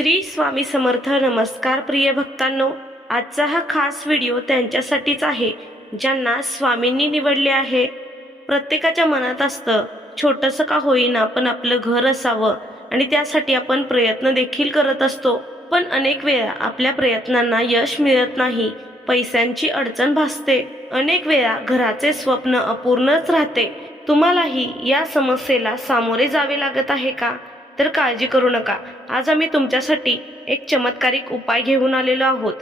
श्री स्वामी समर्थ. नमस्कार प्रिय भक्तांनो, आजचा हा खास व्हिडिओ त्यांच्यासाठीच आहे ज्यांना स्वामींनी निवडले आहे. प्रत्येकाच्या मनात असतं, छोटंसं का होईना पण आपलं घर असावं, आणि त्यासाठी आपण प्रयत्न देखील करत असतो. पण अनेक वेळा आपल्या प्रयत्नांना यश मिळत नाही, पैशांची अडचण भासते, अनेक वेळा घराचे स्वप्न अपूर्णच राहते. तुम्हालाही या समस्येला सामोरे जावे लागत आहे का? तर काळजी करू नका. आज आम्ही तुमच्यासाठी एक चमत्कारिक उपाय घेऊन आलेलो आहोत.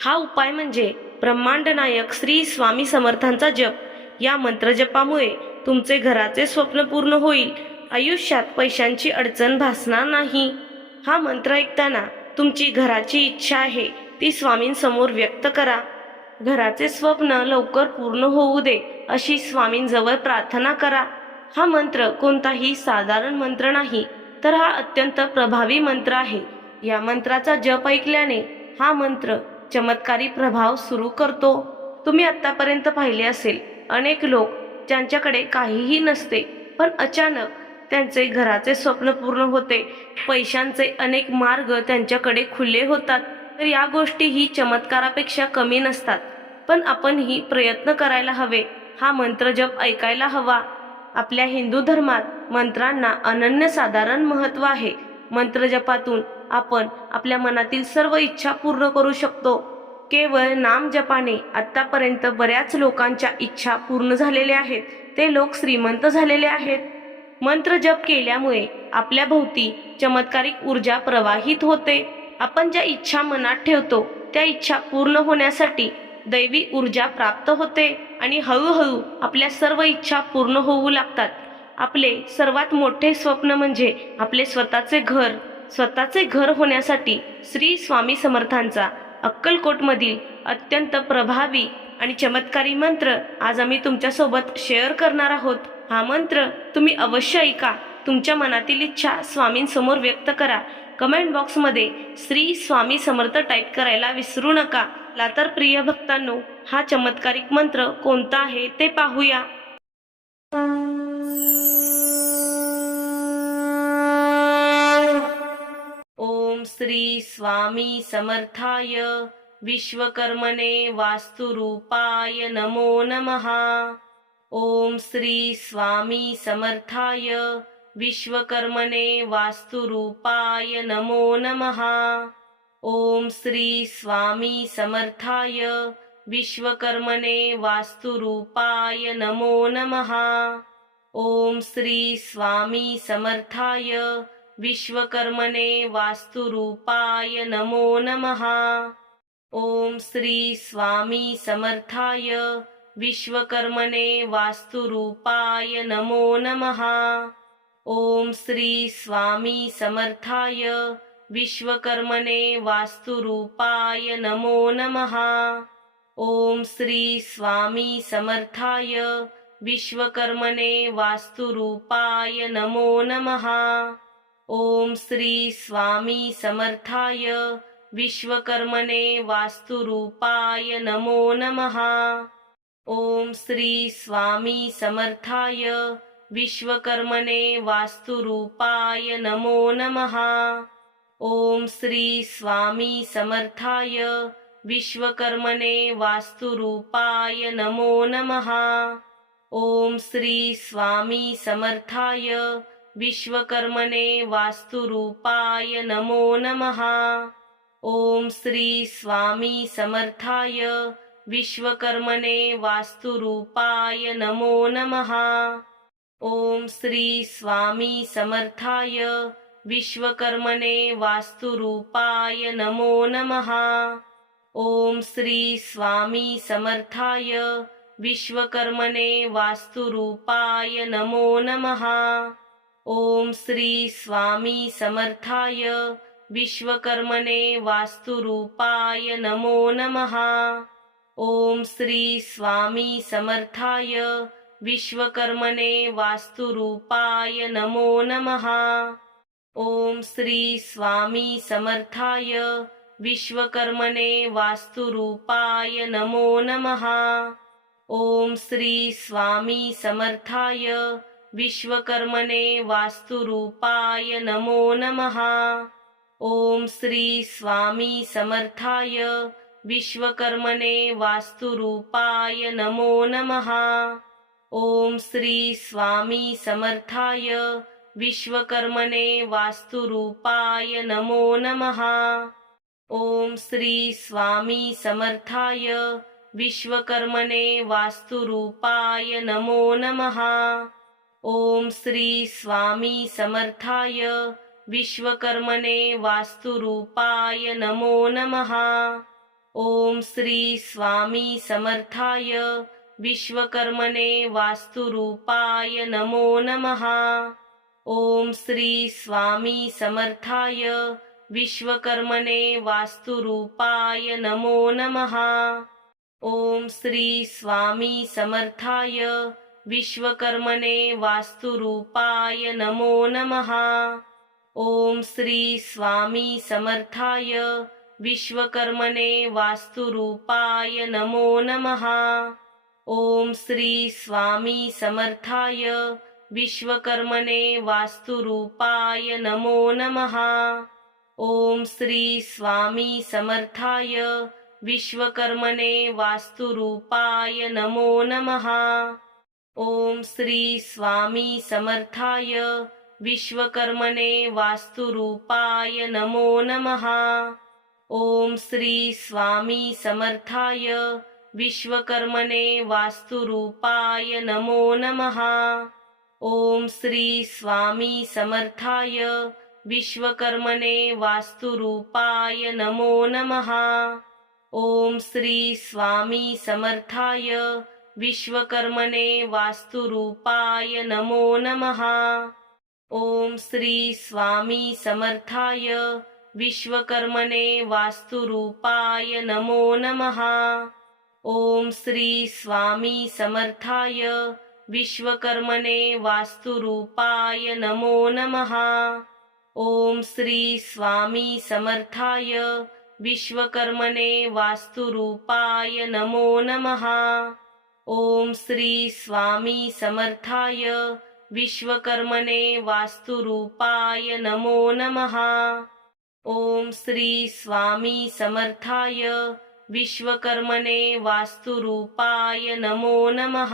हा उपाय म्हणजे ब्रह्मांड नायक श्री स्वामी समर्थांचा जप. या मंत्रजपामुळे तुमचे घराचे स्वप्न पूर्ण होईल, आयुष्यात पैशांची अडचण भासणार नाही. हा मंत्र ऐकताना तुमची घराची इच्छा आहे ती स्वामींसमोर व्यक्त करा. घराचे स्वप्न लवकर पूर्ण होऊ दे अशी स्वामींजवळ प्रार्थना करा. हा मंत्र कोणताही साधारण मंत्र नाही, तर हा अत्यंत प्रभावी मंत्र आहे. या मंत्राचा जप ऐकल्याने हा मंत्र चमत्कारी प्रभाव सुरू करतो. तुम्ही आतापर्यंत पाहिले असेल, अनेक लोक ज्यांच्याकडे काहीही नसते पण अचानक त्यांचे घराचे स्वप्न पूर्ण होते, पैशांचे अनेक मार्ग त्यांच्याकडे खुले होतात. तर या गोष्टी ही चमत्कारापेक्षा कमी नसतात, पण आपणही प्रयत्न करायला हवे. हा मंत्र जप ऐकायला हवा. आपल्या हिंदू धर्मात मंत्रांना अनन्यसाधारण महत्त्व आहे. मंत्रजपातून आपण आपल्या मनातील सर्व इच्छा पूर्ण करू शकतो. केवळ नाम जपाने आतापर्यंत बऱ्याच लोकांच्या इच्छा पूर्ण झालेल्या आहेत. ते लोक श्रीमंत झालेले आहेत. मंत्र जप केल्यामुळे आपल्या भोवती चमत्कारिक ऊर्जा प्रवाहित होते. आपण ज्या इच्छा मनात ठेवतो त्या इच्छा पूर्ण होण्यासाठी दैवी ऊर्जा प्राप्त होते आणि हळूहळू आपल्या सर्व इच्छा पूर्ण होऊ लागतात. आपले सर्वात मोठे स्वप्न म्हणजे आपले स्वतःचे घर होण्यासाठी श्री स्वामी समर्थांचा अक्कलकोटमधील अत्यंत प्रभावी आणि चमत्कारी मंत्र आज आम्ही तुमच्यासोबत शेअर करणार आहोत. हा मंत्र तुम्ही अवश्य ऐका. तुमच्या मनातील इच्छा स्वामींसमोर व्यक्त करा. कमेंट बॉक्समध्ये श्री स्वामी समर्थ टाईप करायला विसरू नका. तर प्रिय भक्तांनो, हा चमत्कारिक मंत्र कोणता आहे ते पाहूया. ओम श्री स्वामी समर्थाय विश्वकर्मणे वास्तुरूपाय नमो नमः. ओम श्री स्वामी समर्थाय विश्वकर्मणे वास्तुरूपाय नमो नमः. ओम श्री स्वामी समर्थाय विश्वकर्मणे वास्तुरूपाय नमो नमः. ओम श्री स्वामी समर्थाय विश्वकर्मणे वास्तुरूपाय नमो नमः. ओम श्री स्वामी समर्थाय विश्वकर्मणे वास्तुरूपाय नमो नमः. ओम श्री स्वामी समर्थाय विश्वकर्मणे वास्तुरूपाय नमो नमः. ओम श्री स्वामी समर्थाय विश्वकर्मणे वास्तुरूपाय नमो नमः. ओम श्री स्वामी समर्थाय विश्वकर्मणे वास्तुरूपाय नमो नमः. ओम श्री स्वामी समर्थाय विश्वकर्मणे वास्तुरूपाय नमो नमः. ओम श्री स्वामी समर्थाय विश्वकर्मणे वास्तुरूपाय नमो नमः. ओम श्री स्वामी समर्थाय विश्वकर्मणे वास्तुरूपाय नमो नमः. ओम श्री स्वामी समर्थाय विश्वकर्मणे वास्तुरूपाय नमो नमः. ओम श्री स्वामी समर्थाय विश्वकर्मणे वास्तुरूपाय नमो नमः. ओम श्री स्वामी समर्थाय विश्वकर्मणे वास्तुरूपाय नमो नमः. ओम श्री स्वामी समर्थाय विश्वकर्मणे वास्तुरूपाय नमो नमः. ओम श्री स्वामी समर्थाय विश्वकर्मणे वास्तुरूपाय नमो नमः. ओम श्री स्वामी समर्थाय विश्वकर्मणे वास्तुरूपाय नमो नमः. ओम श्री स्वामी समर्थाय विश्वकर्मणे वास्तुरूपाय नमो नमः. ओम श्री स्वामी समर्थाय विश्वकर्मणे वास्तुरूपाय नमो नमः। ओम श्री स्वामी समर्थाय विश्वकर्मणे वास्तुरूपाय नमो नमः। ओम श्री स्वामी समर्थाय विश्वकर्मणे वास्तुरूपाय नमो नमः। ओम श्री स्वामी समर्थाय विश्वकर्मणे वास्तुरूपाय नमो नमः। ओम श्री स्वामी समर्थाय विश्वकर्मणे वास्तुरूपाय नमो नमः। ओम श्री स्वामी समर्थाय विश्वकर्मणे वास्तुरूपाय नमो नमः। ओम श्री स्वामी समर्थाय विश्वकर्मणे वास्तुरूपाय नमो नमः। ओम श्री स्वामी समर्थाय विश्वकर्मणे वास्तुरूपाय नमो नमः। ओम श्री स्वामी समर्थाय विश्वकर्मणे वास्तुरूपाय नमो नमः। ओम श्री स्वामी समर्थाय विश्वकर्मणे वास्तुरूपाय नमो नमः। ओम श्री स्वामी समर्थाय विश्वकर्मणे वास्तुरूपाय नमो नमः। ओम श्री स्वामी समर्थाय विश्वकर्मणे वास्तुरूपाय नमो नमः। ओम श्री स्वामी समर्थाय विश्वकर्मणे वास्तुरूपाय नमो नमः। ओम श्री स्वामी समर्थाय विश्वकर्मणे वास्तुरूपाय नमो नमः। ओम श्री स्वामी समर्थाय विश्वकर्मणे वास्तुरूपाय नमो नमः। ओम श्री स्वामी समर्थाय विश्वकर्मणे वास्तुरूपाय नमो नमः। ओम श्री स्वामी समर्थाय विश्वकर्मणे वास्तुरूपाय नमो नमः। ओम श्री स्वामी समर्थाय विश्वकर्मणे वास्तुरूपाय नमो नमः। ओम श्री स्वामी समर्थाय विश्वकर्मणे वास्तुरूपाय नमो नमः।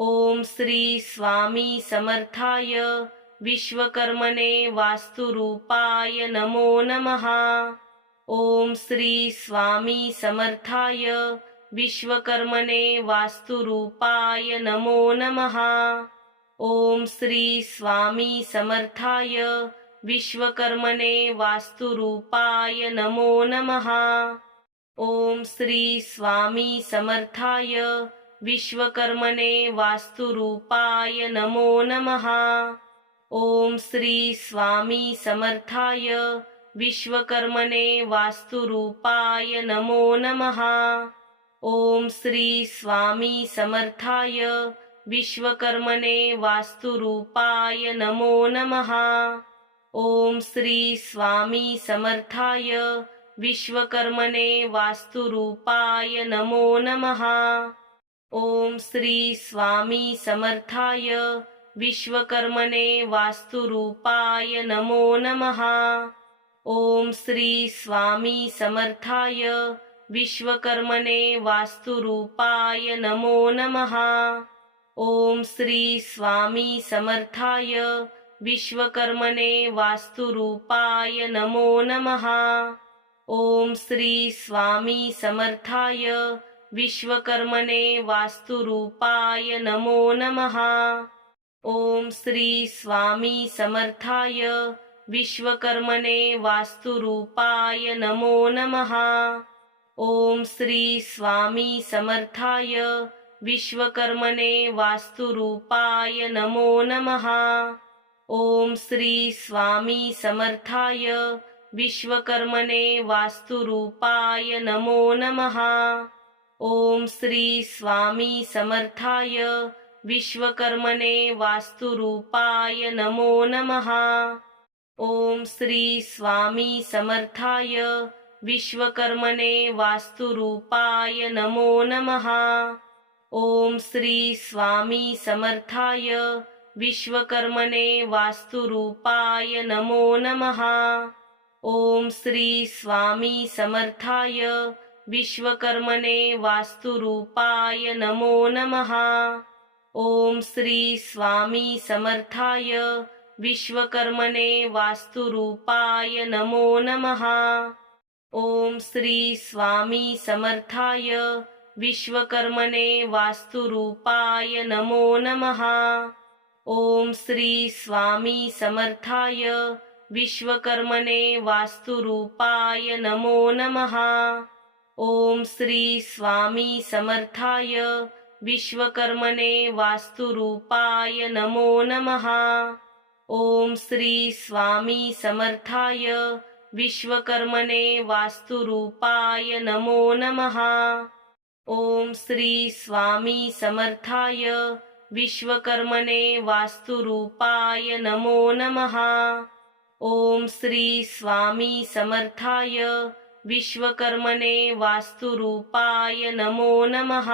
ओम श्री स्वामी समर्थाय विश्वकर्मणे वास्तुरूपाय नमो नमः। ओम श्री स्वामी समर्थाय विश्वकर्मणे वास्तुरूपाय नमो नमः। ओम श्री स्वामी समर्थाय विश्वकर्मणे वास्तुरूपाय नमो नमः। ओम श्री स्वामी समर्थाय विश्वकर्मणे वास्तुरूपाय नमो नमः। ओम श्री स्वामी समर्थाय विश्वकर्मणे वास्तुरूपाय नमो नमः। ओम श्री स्वामी समर्थाय विश्वकर्मणे वास्तुरूपाय नमो नमः। ओम श्री स्वामी समर्थाय विश्वकर्मणे वास्तुरूपाय नमो नमः। ओम श्री स्वामी समर्थाय विश्वकर्मणे वास्तुरूपाय नमो नमः। ओम श्री स्वामी समर्थाय विश्वकर्मणे वास्तुरूपाय नमो नमः। ओम श्री स्वामी समर्थाय विश्वकर्मणे वास्तुरूपाय नमो नमः। ओम श्री स्वामी समर्थाय विश्वकर्मणे वास्तुरूपाय नमो नमः। ओम श्री स्वामी समर्थाय विश्वकर्मणे वास्तुरूपाय नमो नमः। ओम श्री स्वामी समर्थाय विश्वकर्मणे वास्तुरूपाय नमो नमः। ओम श्री स्वामी समर्थाय विश्वकर्मणे वास्तुरूपाय नमो नमः। ओम श्री स्वामी समर्थाय विश्वकर्मणे वास्तुरूपाय नमो नमः। ओम श्री स्वामी समर्थाय विश्वकर्मणे वास्तुरूपाय नमो नमः। ओम श्री स्वामी समर्थाय विश्वकर्मणे वास्तुरूपाय नमो नमः। ओम श्री स्वामी समर्थाय विश्वकर्मणे वास्तुरूपाय नमो नमः। ओम श्री स्वामी समर्थाय विश्वकर्मणे वास्तुरूपाय नमो नमः। ओम श्री स्वामी समर्थाय विश्वकर्मणे वास्तुरूपाय नमो नमः। ओम श्री स्वामी समर्थाय विश्वकर्मणे वास्तुरूपाय नमो नमः। ओम श्री स्वामी समर्थाय विश्वकर्मणे वास्तुरूपाय नमो नमः। ओम श्री स्वामी समर्थाय विश्वकर्मणे वास्तुरूपाय नमो नमः। ओम श्री स्वामी समर्थाय विश्वकर्मणे वास्तुरूपाय नमो नमः। ओम श्री स्वामी समर्थाय विश्वकर्मणे वास्तुरूपाय नमो नमः।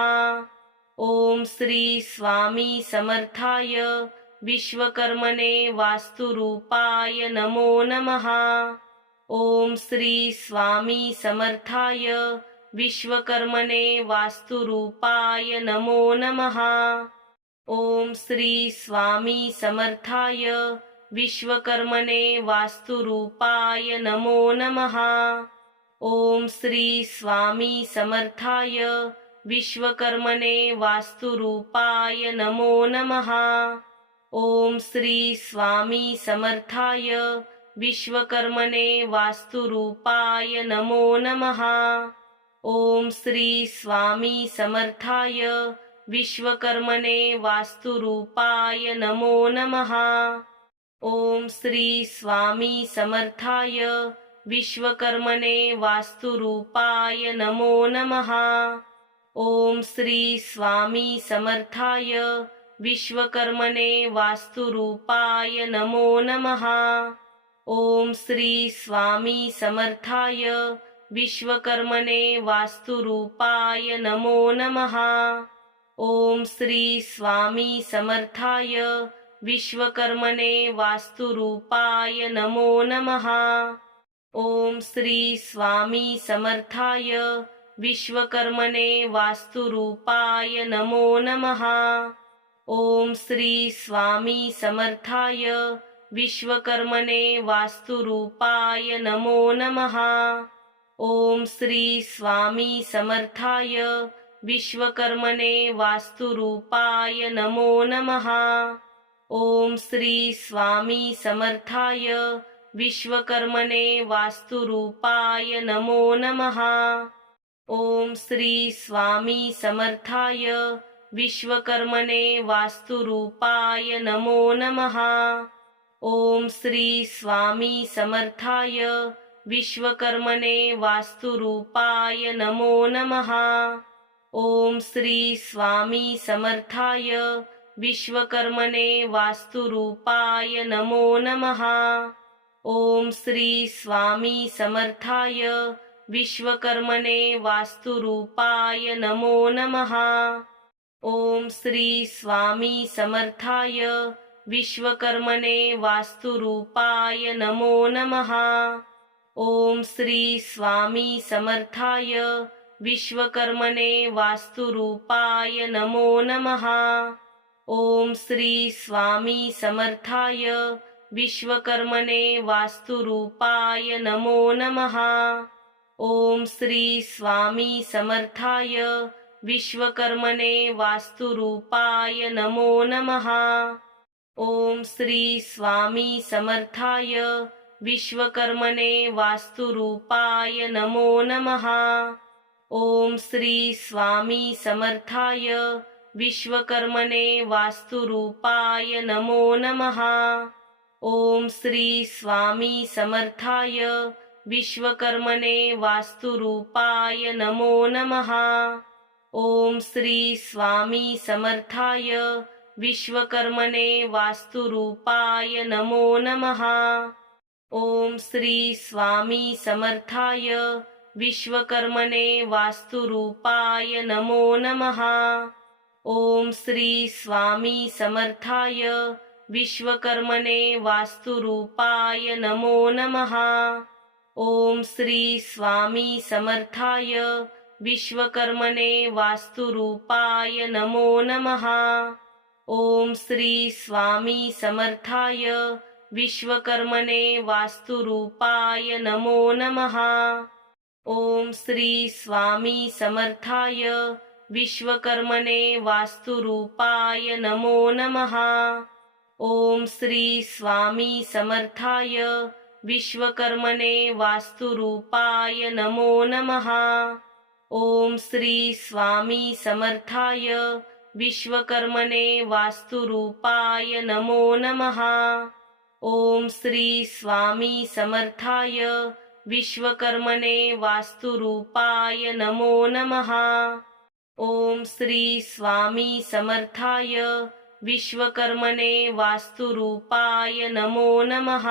ओम श्री स्वामी समर्थाय विश्वकर्मणे वास्तुरूपाय नमो नमः। ओम श्री स्वामी समर्थाय विश्वकर्मणे वास्तुरूपाय नमो नमः। ओम श्री स्वामी समर्थाय विश्वकर्मणे वास्तुरूपाय नमो नमः। ओम श्री स्वामी समर्थाय विश्वकर्मणे वास्तुरूपाय नमो नमः। ओम श्री स्वामी समर्थाय विश्वकर्मणे वास्तुरूपाय नमो नमः। ओम श्री स्वामी समर्थाय विश्वकर्मणे वास्तुरूपाय नमो नमः। ओम श्री स्वामी समर्थाय विश्वकर्मणे वास्तुरूपाय नमो नमः। ओम श्री स्वामी समर्थाय विश्वकर्मणे वास्तुरूपाय नमो नमः। ओम श्री स्वामी समर्थाय विश्वकर्मणे वास्तुरूपाय नमो नमः। ओम श्री स्वामी समर्थाय विश्वकर्मणे वास्तुरूपाय नमो नमः। ओम श्री स्वामी समर्थाय विश्वकर्मणे वास्तुरूपाय नमो नमः। ओम श्री स्वामी समर्थाय विश्वकर्मणे वास्तुरूपाय नमो नमः। ओम श्री स्वामी समर्थाय विश्वकर्मणे वास्तुरूपाय नमो नमः। ओम श्री स्वामी समर्थाय विश्वकर्मणे वास्तुरूपाय नमो नमः। ओम श्री स्वामी समर्थाय विश्वकर्मणे वास्तुरूपाय नमो नमः। ओम श्री स्वामी समर्थाय विश्वकर्मणे वास्तुरूपाय नमो नमः। ओम श्री स्वामी समर्थाय विश्वकर्मणे वास्तुरूपाय नमो नमः। ओम श्री स्वामी समर्थाय विश्वकर्मणे वास्तुरूपाय नमो नमः। ओम श्री स्वामी समर्थाय विश्वकर्मणे वास्तुरूपाय नमो नमः। ओम श्री स्वामी समर्थाय विश्वकर्मणे वास्तुरूपाय नमो नमः। ओम श्री स्वामी समर्थाय विश्वकर्मणे वास्तुरूपाय नमो नमः। ओम श्री स्वामी समर्थाय विश्वकर्मणे वास्तुरूपाय नमो नमः। ओम श्री स्वामी समर्थाय विश्वकर्मणे वास्तुरूपाय नमो नमः। ओम श्री स्वामी समर्थाय विश्वकर्मणे वास्तुरूपाय नमो नमः। ओम श्री स्वामी समर्थाय विश्वकर्मणे वास्तुरूपाय नमो नमः। ओम श्री स्वामी समर्थाय विश्वकर्मणे वास्तुरूपाय नमो नमः। ओम श्री स्वामी समर्थाय विश्वकर्मणे वास्तुरूपाय नमो नमः। ओम श्री स्वामी समर्थाय विश्वकर्मणे वास्तुरूपाय नमो नमः। ओम श्री स्वामी समर्थाय विश्वकर्मणे वास्तुरूपाय नमो नमः। ओम श्री स्वामी समर्थाय विश्वकर्मणे वास्तुरूपाय नमो नमः। ओम श्री स्वामी समर्थाय विश्वकर्मणे वास्तुरूपाय नमो नमः। ओम श्री स्वामी समर्थाय विश्वकर्मणे वास्तुरूपाय नमो नमः। ओम श्री स्वामी समर्थाय विश्वकर्मणे वास्तुरूपाय नमो नमः। ओम श्री स्वामी समर्थाय विश्वकर्मणे वास्तुरूपाय नमो नमः। ओम श्री स्वामी समर्थाय विश्वकर्मणे वास्तुरूपाय नमो नमः।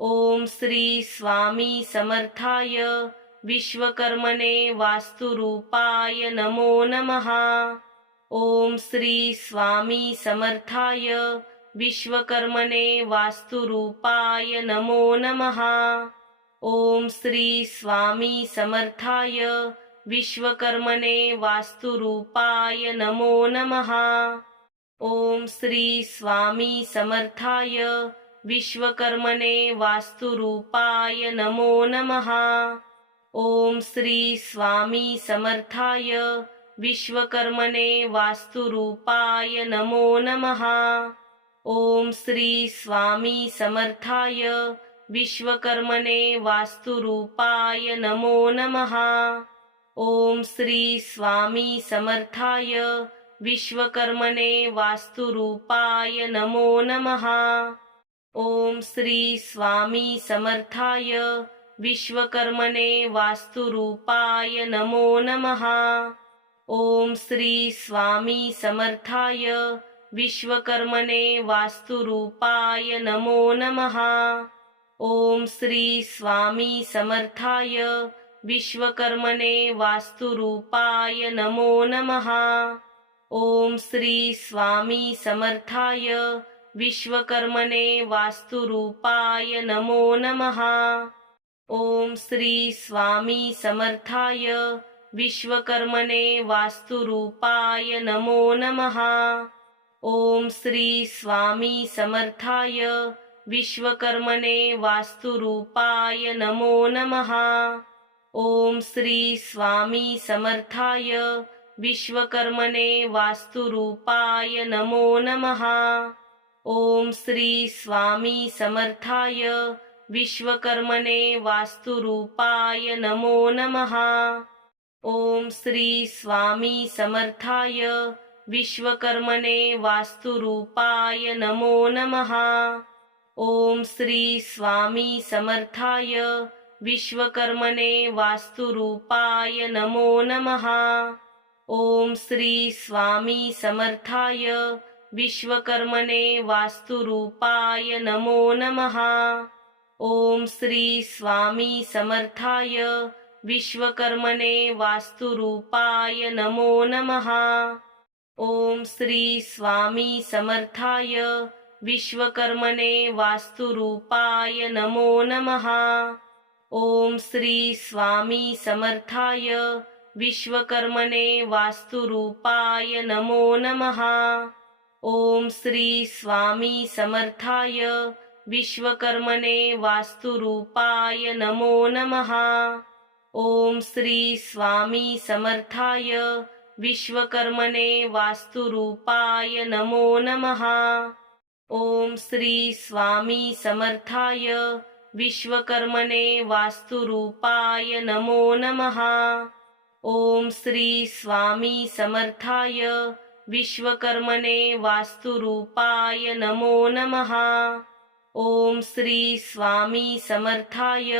ओम श्री स्वामी समर्थाय विश्वकर्मणे वास्तुरूपाय नमो नमः। ओम श्री स्वामी समर्थाय विश्वकर्मणे वास्तुरूपाय नमो नमः। ओम श्री स्वामी समर्थाय विश्वकर्मणे वास्तुरूपाय नमो नमः। ओम श्री स्वामी समर्थाय विश्वकर्मणे वास्तुरूपाय नमो नमः। ओम श्री स्वामी समर्थाय विश्वकर्मणे वास्तुरूपाय नमो नमः। ओम श्री स्वामी समर्थाय विश्वकर्मणे वास्तुरूपाय नमो नमः। ओम श्री स्वामी समर्थाय विश्वकर्मणे वास्तुरूपाय नमो नमः। ओम श्री स्वामी समर्थाय विश्वकर्मणे वास्तुरूपाय नमो नमः। ओम श्री स्वामी समर्थाय विश्वकर्मणे वास्तुरूपाय नमो नमः। ओम श्री स्वामी समर्थाय विश्वकर्मणे वास्तुरूपाय नमो नमः। ओम श्री स्वामी समर्थाय विश्वकर्मणे वास्तुरूपाय नमो नमः। ओम श्री स्वामी समर्थाय विश्वकर्मणे वास्तुरूपाय नमो नमः। ओम श्री स्वामी समर्थाय विश्वकर्मणे वास्तुरूपाय नमो नमः। ओम श्री स्वामी समर्थाय विश्वकर्मणे वास्तुरूपाय नमो नमः। ओम श्री स्वामी समर्थाय विश्वकर्मणे वास्तुरूपाय नमो नमः। ओम श्री स्वामी समर्थाय विश्वकर्मणे वास्तुरूपाय नमो नमः। ओम श्री स्वामी समर्थाय विश्वकर्मणे वास्तुरूपाय नमो नमः। ओम श्री स्वामी समर्थाय विश्वकर्मणे वास्तुरूपाय नमो नमः। ओम श्री स्वामी समर्थाय विश्वकर्मणे वास्तुरूपाय नमो नमः। ओम श्री स्वामी समर्थाय विश्वकर्मणे वास्तुरूपाय नमो नमः। ओम श्री स्वामी समर्थाय विश्वकर्मणे वास्तुरूपाय नमो नमः। ओम श्री स्वामी समर्थाय विश्वकर्मणे वास्तुरूपाय नमो नमः। ओम श्री स्वामी समर्थाय विश्वकर्मणे वास्तुरूपाय नमो नमः। ओम श्री स्वामी समर्थाय विश्वकर्मणे वास्तुरूपाय नमो नमः। ओम श्री स्वामी समर्थाय विश्वकर्मणे वास्तुरूपाय नमो नमः। ओम श्री स्वामी समर्थाय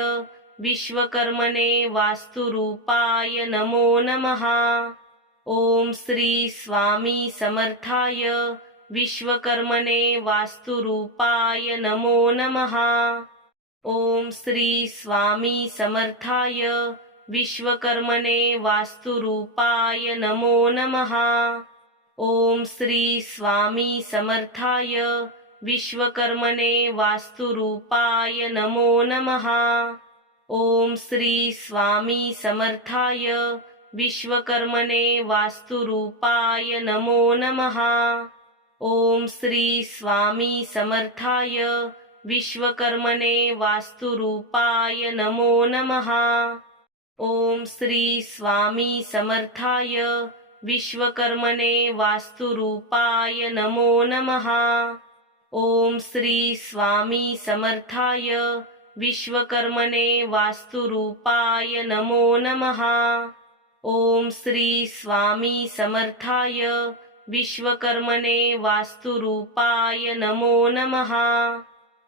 विश्वकर्मणे वास्तुरूपाय नमो नमः। ओम श्री स्वामी समर्थाय विश्वकर्मणे वास्तुरूपाय नमो नमः। ओम श्री स्वामी समर्थाय विश्वकर्मणे वास्तुरूपाय नमो नमः। ओम श्री स्वामी समर्थाय विश्वकर्मणे वास्तुरूपाय नमो नमः। ओम श्री स्वामी समर्थाय विश्वकर्मणे वास्तुरूपाय नमो नमः। ओम श्री स्वामी समर्थाय विश्वकर्मणे वास्तुरूपाय नमो नमः। ओम श्री स्वामी समर्थाय विश्वकर्मणे वास्तुरूपाय नमो नमः। ओम श्री स्वामी समर्थाय विश्वकर्मणे वास्तुरूपाय नमो नमः। ओम श्री स्वामी समर्थाय विश्वकर्मणे वास्तुरूपाय नमो नमः।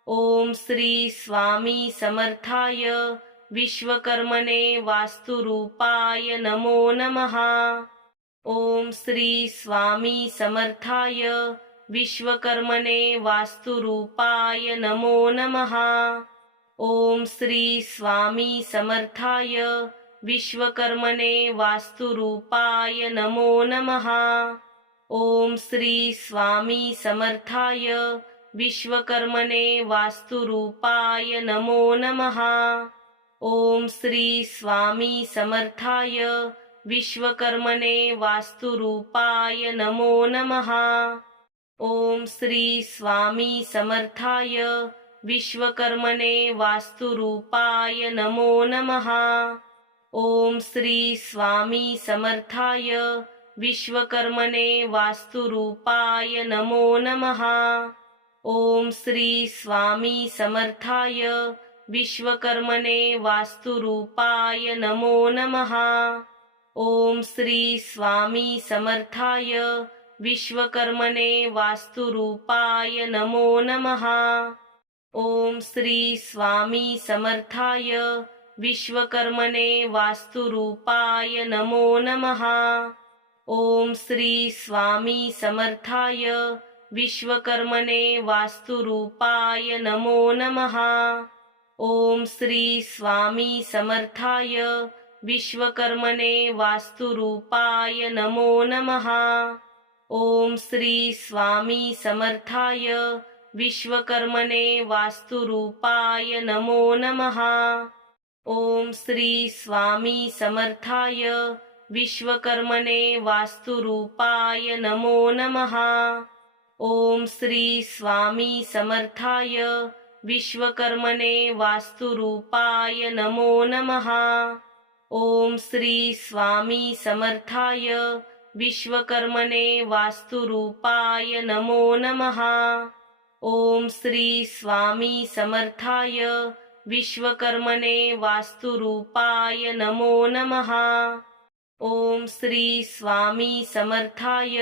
ओम श्री स्वामी समर्थाय विश्वकर्मणे वास्तुरूपाय नमो नमः। ओम श्री स्वामी समर्थाय विश्वकर्मणे वास्तुरूपाय नमो नमः। ओम श्री स्वामी समर्थाय विश्वकर्मणे वास्तुरूपाय नमो नमः। ओम श्री स्वामी समर्थाय विश्वकर्मणे वास्तुरूपाय नमो नमः। ओम श्री स्वामी समर्थाय विश्वकर्मणे वास्तुरूपाय नमो नमः। ओम श्री स्वामी समर्थाय विश्वकर्मणे वास्तुरूपाय नमो नमः। ओम श्री स्वामी समर्थाय विश्वकर्मणे वास्तुरूपाय नमो नमः। ओम श्री स्वामी समर्थाय विश्वकर्मणे वास्तुरूपाय नमो नमः। ओम श्री स्वामी समर्थाय विश्वकर्मणे वास्तुरूपाय नमो नमः। ओम श्री स्वामी समर्थाय विश्वकर्मणे वास्तुरूपाय नमो नमः। ओम श्री स्वामी समर्थाय विश्वकर्मणे वास्तुरूपाय नमो नमः। ओम श्री स्वामी समर्थाय विश्वकर्मणे वास्तुरूपाय नमो नमः। ओम श्री स्वामी समर्थाय विश्वकर्मणे वास्तुरूपाय नमो नमः। ओम श्री स्वामी समर्थाय विश्वकर्मणे वास्तुरूपाय नमो नमः। ओम श्री स्वामी समर्थाय विश्वकर्मणे वास्तुरूपाय नमो नमः। ओम श्री स्वामी समर्थाय विश्वकर्मणे वास्तुरूपाय नमो नमः। ओम श्री स्वामी समर्थाय विश्वकर्मणे वास्तुरूपाय नमो नमः। ओम श्री स्वामी समर्थाय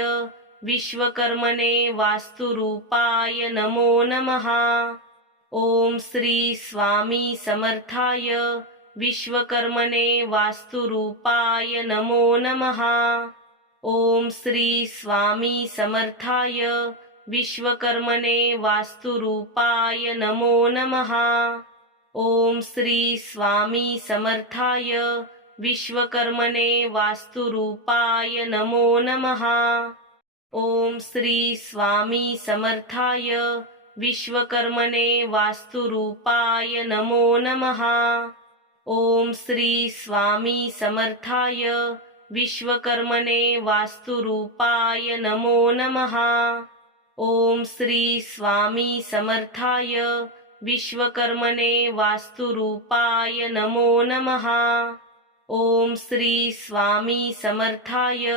विश्वकर्मणे वास्तुरूपाय नमो नमः। ओम श्री स्वामी समर्थाय विश्वकर्मणे वास्तुरूपाय नमो नमः। ओम श्री स्वामी समर्थाय विश्वकर्मणे वास्तुरूपाय नमो नमः। ओम श्री स्वामी समर्थाय विश्वकर्मणे वास्तुरूपाय नमो नमः। ओम श्री स्वामी समर्थाय विश्वकर्मणे वास्तुरूपाय नमो नमः। ओम श्री स्वामी समर्थाय विश्वकर्मणे वास्तुरूपाय नमो नमः। ओम श्री स्वामी समर्थाय विश्वकर्मणे वास्तुरूपाय नमो नमः। ओम श्री स्वामी समर्थाय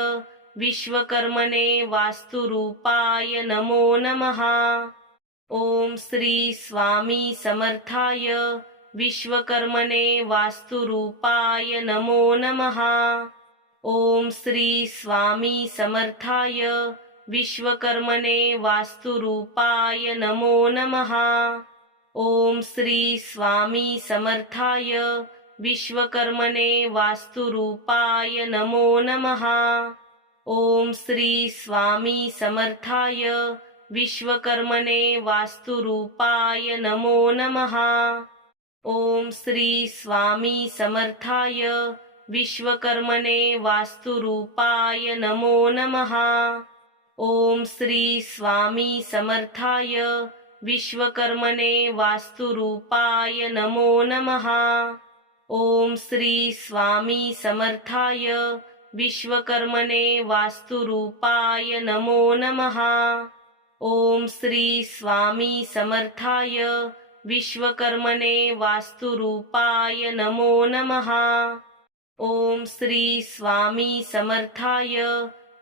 विश्वकर्मणे वास्तुरूपाय नमो नमः। ओम श्री स्वामी समर्थाय विश्वकर्मणे वास्तुरूपाय नमो नमः। ओम श्री स्वामी समर्थाय विश्वकर्मणे वास्तुरूपाय नमो नमः। ओम श्री स्वामी समर्थाय विश्वकर्मणे वास्तुरूपाय नमो नमः। ओम श्री स्वामी समर्थाय विश्वकर्मणे वास्तुरूपाय नमो नमः। ओम श्री स्वामी समर्थाय विश्वकर्मणे वास्तुरूपाय नमो नमः। ओम श्री स्वामी समर्थाय विश्वकर्मणे वास्तुरूपाय नमो नमः। ओम श्री स्वामी समर्थाय विश्वकर्मणे वास्तुरूपाय नमो नमः। ओम श्री स्वामी समर्थाय विश्वकर्मणे वास्तुरूपाय नमो नमः। ओम श्री स्वामी समर्थाय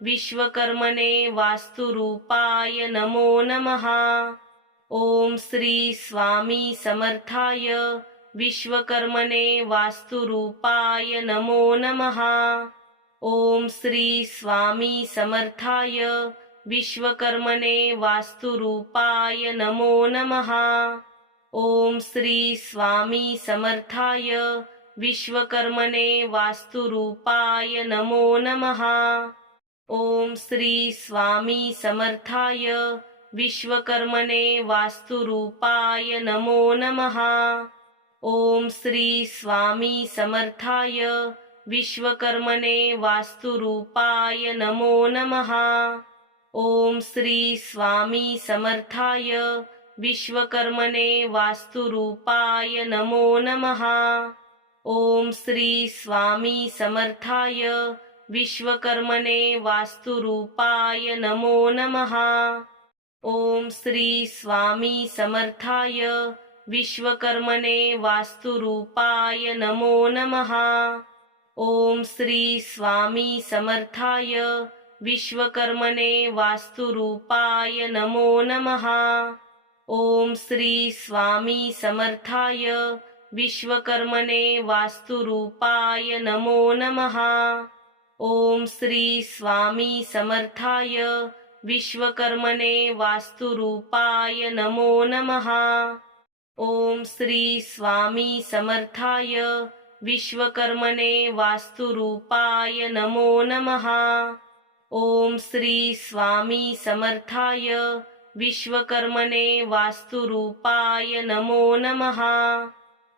विश्वकर्मणे वास्तुरूपाय नमो नमः। ओम श्री स्वामी समर्थाय विश्वकर्मणे वास्तुरूपाय नमो नमः। ओम श्री स्वामी समर्थाय विश्वकर्मणे वास्तुरूपाय नमो नमः। ओम श्री स्वामी समर्थाय विश्वकर्मणे वास्तुरूपाय नमो नमः। ओम श्री स्वामी समर्थाय विश्वकर्मणे वास्तुरूपाय नमो नमः। ओम श्री स्वामी समर्थाय विश्वकर्मणे वास्तुरूपाय नमो नमः। ओम श्री स्वामी समर्थाय विश्वकर्मणे वास्तुरूपाय नमो नमः। ओम श्री स्वामी समर्थाय विश्वकर्मणे वास्तुरूपाय नमो नमः। ओम श्री स्वामी समर्थाय विश्वकर्मणे वास्तुरूपाय नमो नमः। ओम श्री स्वामी समर्थाय विश्वकर्मणे वास्तुरूपाय नमो नमः। ओम श्री स्वामी समर्थाय विश्वकर्मणे वास्तुरूपाय नमो नमः। ओम श्री स्वामी समर्थाय विश्वकर्मणे वास्तुरूपाय नमो नमः। ओम श्री स्वामी समर्थाय विश्वकर्मणे वास्तुरूपाय नमो नमः। ओम श्री स्वामी समर्थाय विश्वकर्मणे वास्तुरूपाय नमो नमः।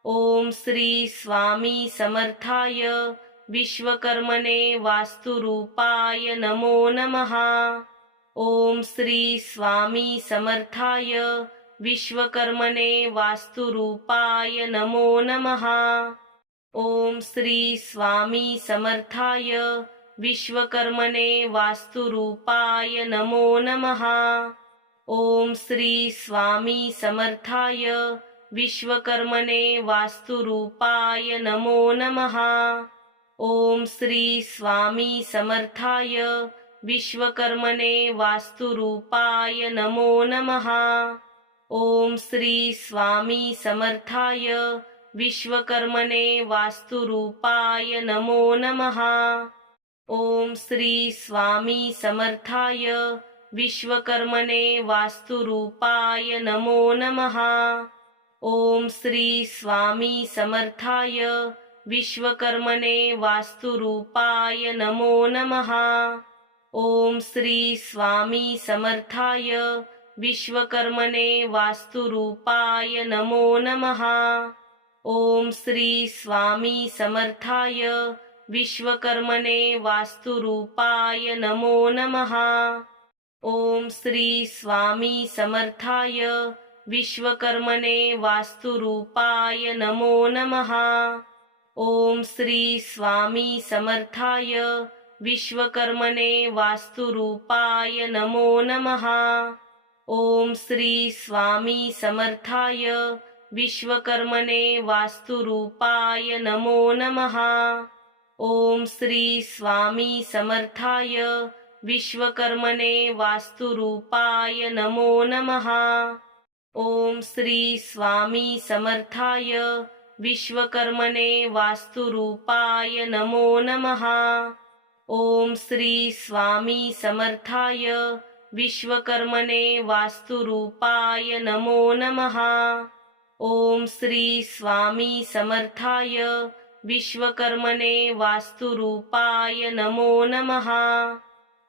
ओम श्री स्वामी समर्थाय विश्वकर्मणे वास्तुरूपाय नमो नमः। ओम श्री स्वामी समर्थाय विश्वकर्मणे वास्तुरूपाय नमो नमः। ओम श्री स्वामी समर्थाय विश्वकर्मणे वास्तुरूपाय नमो नमः। ओम श्री स्वामी समर्थाय विश्वकर्मणे वास्तुरूपाय नमो नमः। ओम श्री स्वामी समर्थाय विश्वकर्मणे वास्तुरूपाय नमो नमः। ओम श्री स्वामी समर्थाय विश्वकर्मणे वास्तुरूपाय नमो नमः। ओम श्री स्वामी समर्थाय विश्वकर्मणे वास्तुरूपाय नमो नमः। ओम श्री स्वामी समर्थाय विश्वकर्मणे वास्तुरूपाय नमो नमः। ओम श्री स्वामी समर्थाय विश्वकर्मणे वास्तुरूपाय नमो नमः। ओम श्री स्वामी समर्थाय विश्वकर्मणे वास्तुरूपाय नमो नमः। ओम श्री स्वामी समर्थाय विश्वकर्मणे वास्तुरूपाय नमो नमः। ओम श्री स्वामी समर्थाय विश्वकर्मणे वास्तुरूपाय नमो नमः। ओम श्री स्वामी समर्थाय विश्वकर्मणे वास्तुरूपाय नमो नमः। ओम श्री स्वामी समर्थाय विश्वकर्मणे वास्तुरूपाय नमो नमः। ओम श्री स्वामी समर्थाय विश्वकर्मणे वास्तुरूपाय नमो नमः। ओम श्री स्वामी समर्थाय विश्वकर्मणे वास्तुरूपाय नमो नमः। ओम श्री स्वामी समर्थाय विश्वकर्मणे वास्तुरूपाय नमो नमः।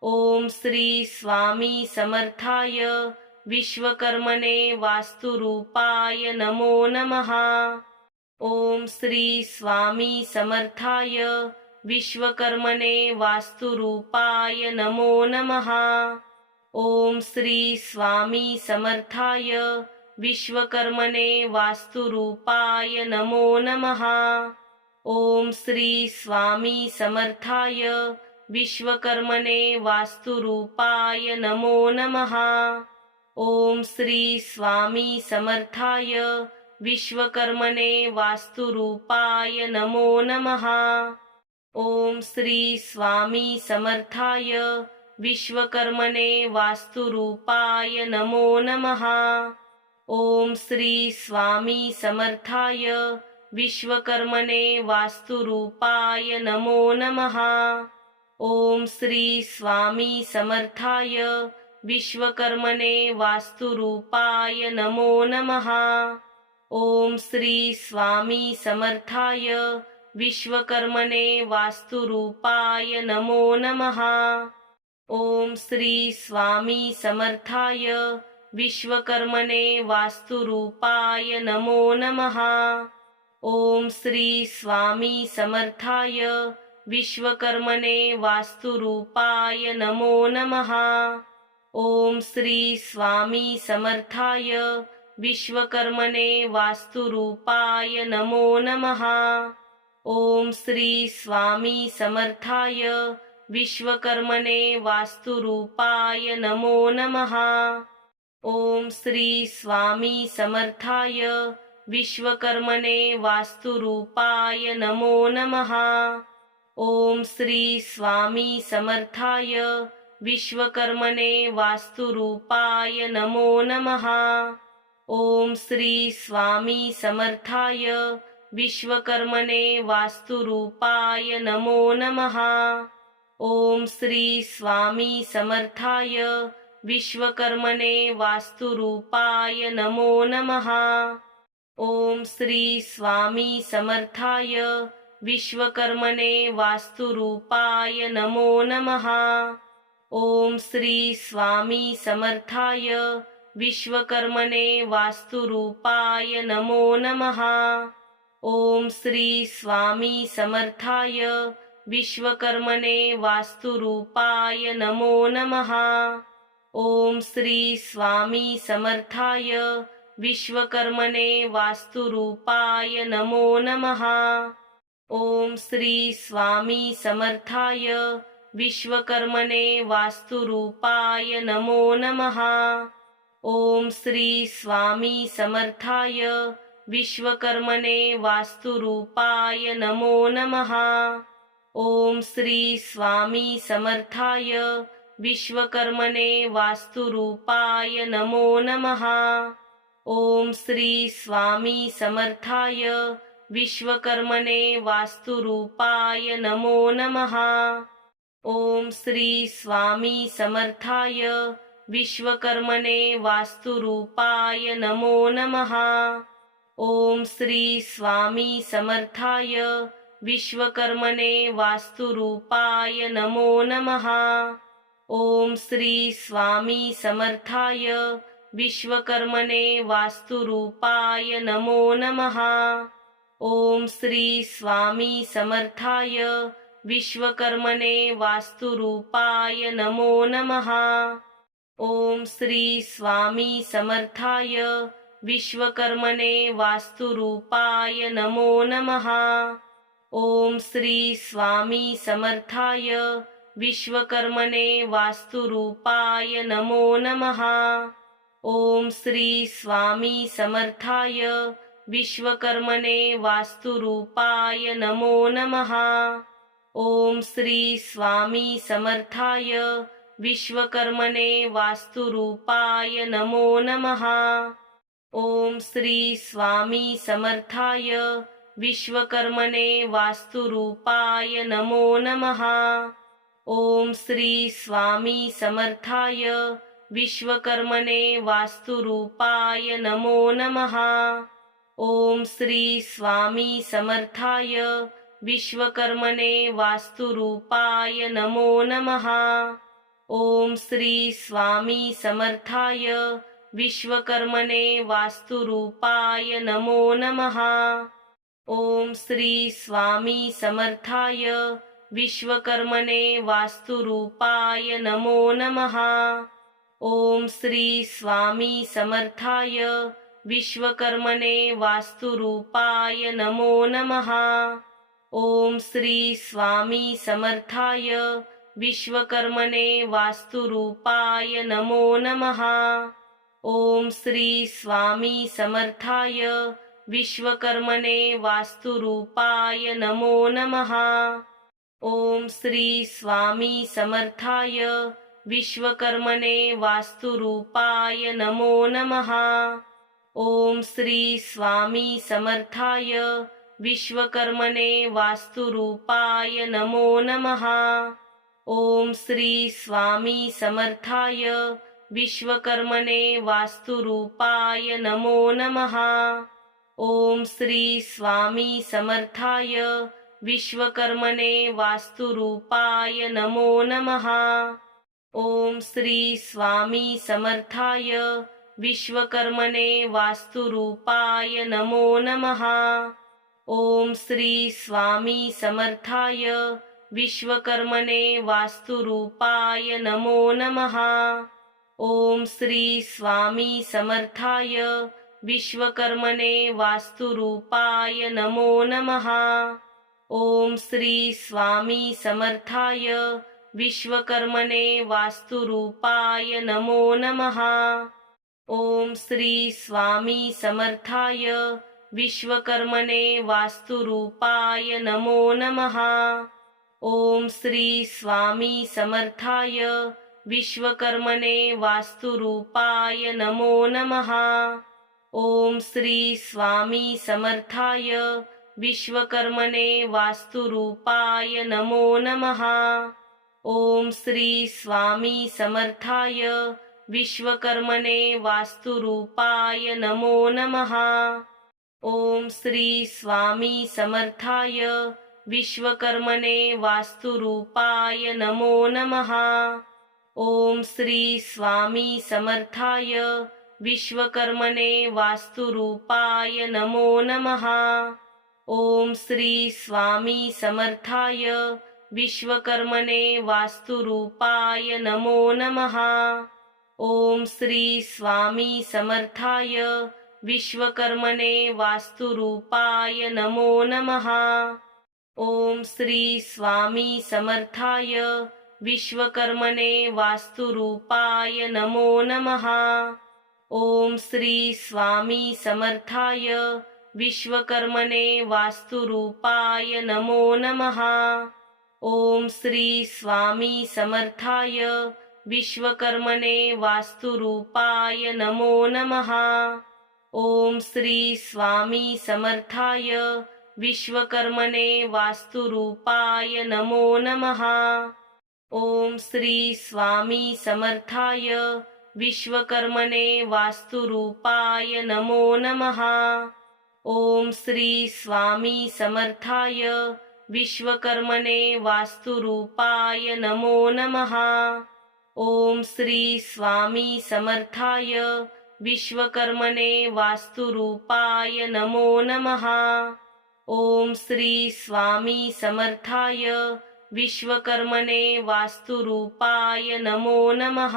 ओम श्री स्वामी समर्थाय विश्वकर्मणे वास्तुरूपाय नमो नमः। ओम श्री स्वामी समर्थाय विश्वकर्मणे वास्तुरूपाय नमो नमः। ओम श्री स्वामी समर्थाय विश्वकर्मणे वास्तुरूपाय नमो नमः। ओम श्री स्वामी समर्थाय विश्वकर्मणे वास्तुरूपाय नमो नमः। ओम श्री स्वामी समर्थाय विश्वकर्मणे वास्तुरूपाय नमो नमः। ओम श्री स्वामी समर्थाय विश्वकर्मणे वास्तुरूपाय नमो नमः। ओम श्री स्वामी समर्थाय विश्वकर्मणे वास्तुरूपाय नमो नमः। ओम श्री स्वामी समर्थाय विश्वकर्मणे वास्तुरूपाय नमो नमः। ओम श्री स्वामी समर्थाय विश्वकर्मणे वास्तुरूपाय नमो नमः। ओम श्री स्वामी समर्थाय विश्वकर्मणे वास्तुरूपाय नमो नमः। ओम श्री स्वामी समर्थाय विश्वकर्मणे वास्तुरूपाय नमो नमः। ओम श्री स्वामी समर्थाय विश्वकर्मणे वास्तुरूपाय नमो नमः। ओम श्री स्वामी समर्थाय विश्वकर्मणे वास्तुरूपाय नमो नमः। ओम श्री स्वामी समर्थाय विश्वकर्मणे वास्तुरूपाय नमो नमः। ओम श्री स्वामी समर्थाय विश्वकर्मणे वास्तुरूपाय नमो नमः। ओम श्री स्वामी समर्थाय विश्वकर्मणे वास्तुरूपाय नमो नमः। ओम श्री स्वामी समर्थाय विश्वकर्मणे वास्तुरूपाय नमो नमः। ओम श्री स्वामी समर्थाय विश्वकर्मणे वास्तुरूपाय नमो नमः। ओम श्री स्वामी समर्थाय विश्वकर्मणे वास्तुरूपाय नमो नमः। ओम श्री स्वामी समर्थाय विश्वकर्मणे वास्तुरूपाय नमो नमः। ओम श्री स्वामी समर्थाय विश्वकर्मणे वास्तुरूपाय नमो नमः। ओम श्री स्वामी समर्थाय विश्वकर्मणे वास्तुरूपाय नमो नमः। ओम श्री स्वामी समर्थाय विश्वकर्मणे वास्तुरूपाय नमो नमः। ओम श्री स्वामी समर्थाय विश्वकर्मणे वास्तुरूपाय नमो नमः। ओम श्री स्वामी समर्थाय विश्वकर्मणे वास्तुरूपाय नमो नमः। ओम श्री स्वामी समर्थाय विश्वकर्मणे वास्तुरूपाय नमो नमः। ओम श्री स्वामी समर्थाय विश्वकर्मणे वास्तुरूपाय नमो नमः। ओम श्री स्वामी समर्थाय विश्वकर्मणे वास्तुरूपाय नमो नमः। ओम श्री स्वामी समर्थाय विश्वकर्मणे वास्तुरूपाय नमो नमः। ओम श्री स्वामी समर्थाय विश्वकर्मणे वास्तुरूपाय नमो नमः। ओम श्री स्वामी समर्थाय विश्वकर्मणे वास्तुरूपाय नमो नमः। ओम श्री स्वामी समर्थाय विश्वकर्मणे वास्तुरूपाय नमो नमः। ओम श्री स्वामी समर्थाय विश्वकर्मणे वास्तुरूपाय नमो नमः। ओम श्री स्वामी समर्थाय विश्वकर्मणे वास्तुरूपाय नमो नमः। ओम श्री स्वामी समर्थाय विश्वकर्मणे वास्तुरूपाय नमो नमः। ओम श्री स्वामी समर्थाय विश्वकर्मणे वास्तुरूपाय नमो नमः। ओम श्री स्वामी समर्थाय विश्वकर्मणे वास्तुरूपाय नमो नमः। ओम श्री स्वामी समर्थाय विश्वकर्मणे वास्तुरूपाय नमो नमः। ओम श्री स्वामी समर्थाय विश्वकर्मणे वास्तुरूपाय नमो नमः। ओम श्री स्वामी समर्थाय विश्वकर्मणे वास्तुरूपाय नमो नमः। ओम श्री स्वामी समर्थाय विश्वकर्मणे वास्तुरूपाय नमो नमः। ओम श्री स्वामी समर्थाय विश्वकर्मणे वास्तुरूपाय नमो नमः। ओम श्री स्वामी समर्थाय विश्वकर्मणे वास्तुरूपाय नमो नमः। ओम श्री स्वामी समर्थाय विश्वकर्मणे वास्तुरूपाय नमो नमः। ओम श्री स्वामी समर्थाय विश्वकर्मणे वास्तुरूपाय नमो नमः। ओम श्री स्वामी समर्थाय विश्वकर्मणे वास्तुरूपाय नमो नमः। ओम श्री स्वामी समर्थाय विश्वकर्मणे वास्तुरूपाय नमो नमः। ओम श्री स्वामी समर्थाय विश्वकर्मणे वास्तुरूपाय नमो नमः। ओम श्री स्वामी समर्थाय विश्वकर्मणे वास्तुरूपाय नमो नमः। ओम श्री स्वामी समर्थाय विश्वकर्मणे वास्तुरूपाय नमो नमः। ओम श्री स्वामी समर्थाय विश्वकर्मणे वास्तुरूपाय नमो नमः। ओम श्री स्वामी समर्थाय विश्वकर्मणे वास्तुरूपाय नमो नमः। ओम श्री स्वामी समर्थाय विश्वकर्मणे वास्तुरूपाय नमो नमः। ओम श्री स्वामी समर्थाय विश्वकर्मणे वास्तुरूपाय नमो नमः। ओम श्री स्वामी समर्थाय विश्वकर्मणे वास्तुरूपाय नमो नमः। ओम श्री स्वामी समर्थाय विश्वकर्मणे वास्तुरूपाय नमो नमः। ओम श्री स्वामी समर्थाय विश्वकर्मणे वास्तुरूपाय नमो नमः। ओम श्री स्वामी समर्थाय विश्वकर्मणे वास्तुरूपाय नमो नमः। ओम श्री स्वामी समर्थाय विश्वकर्मणे वास्तुरूपाय नमो नमः। ओम श्री स्वामी समर्थाय विश्वकर्मणे वास्तुरूपाय नमो नमः। ओम श्री स्वामी समर्थाय विश्वकर्मणे वास्तुरूपाय नमो नमः। ओम श्री स्वामी समर्थाय विश्वकर्मणे वास्तुरूपाय नमो नमः। ओम श्री स्वामी समर्थाय विश्वकर्मणे वास्तुरूपाय नमो नमः। ओम श्री स्वामी समर्थाय विश्वकर्मणे वास्तुरूपाय नमो नमः। ओम श्री स्वामी समर्थाय विश्वकर्मणे वास्तुरूपाय नमो नमः।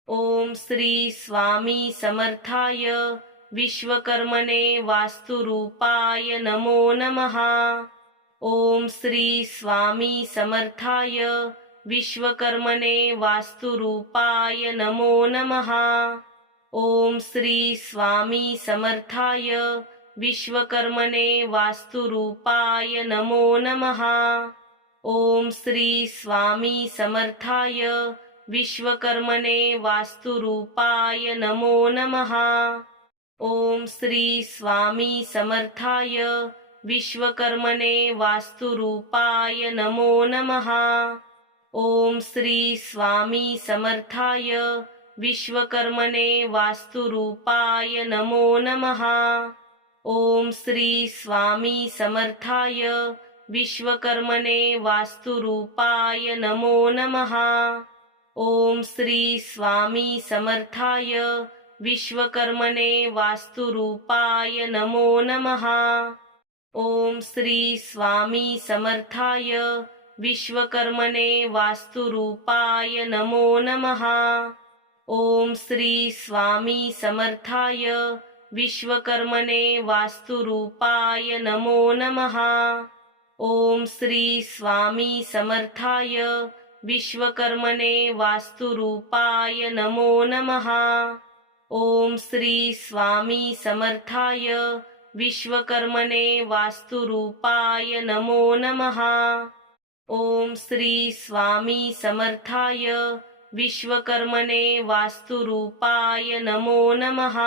ओम श्री स्वामी समर्थाय विश्वकर्मणे वास्तुरूपाय नमो नमः। ओम श्री स्वामी समर्थाय विश्वकर्मणे वास्तुरूपाय नमो नमः। ओम श्री स्वामी समर्थाय विश्वकर्मणे वास्तुरूपाय नमो नमः। ओम श्री स्वामी समर्थाय विश्वकर्मणे वास्तुरूपाय नमो नमः। ओम श्री स्वामी समर्थाय विश्वकर्मणे वास्तुरूपाय नमो नमः। ओम श्री स्वामी समर्थाय विश्वकर्मणे वास्तुरूपाय नमो नमः। ओम श्री स्वामी समर्थाय विश्वकर्मणे वास्तुरूपाय नमो नमः। ओम श्री स्वामी समर्थाय विश्वकर्मणे वास्तुरूपाय नमो नमः। ओम श्री स्वामी समर्थाय विश्वकर्मणे वास्तुरूपाय नमो नमः। ओम श्री स्वामी समर्थाय विश्वकर्मणे वास्तुरूपाय नमो नमः। ओम श्री स्वामी समर्थाय विश्वकर्मणे वास्तुरूपाय नमो नमः। ओम श्री स्वामी समर्थाय विश्वकर्मणे वास्तुरूपाय नमो नमः। ओम श्री स्वामी समर्थाय विश्वकर्मणे वास्तुरूपाय नमो नमः।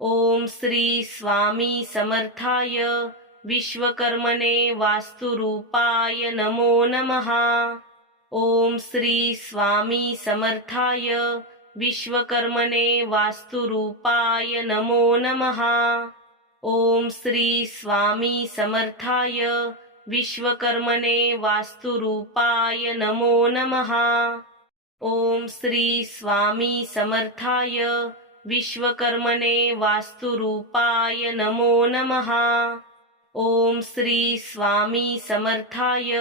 ओम श्री स्वामी समर्थाय विश्वकर्मणे वास्तुरूपाय नमो नमः। ओम श्री स्वामी समर्थाय विश्वकर्मणे वास्तुरूपाय नमो नमः। ओम श्री स्वामी समर्थाय विश्वकर्मणे वास्तुरूपाय नमो नमः। ओम श्री स्वामी समर्थाय विश्वकर्मणे वास्तुरूपाय नमो नमः। ओम श्री स्वामी समर्थाय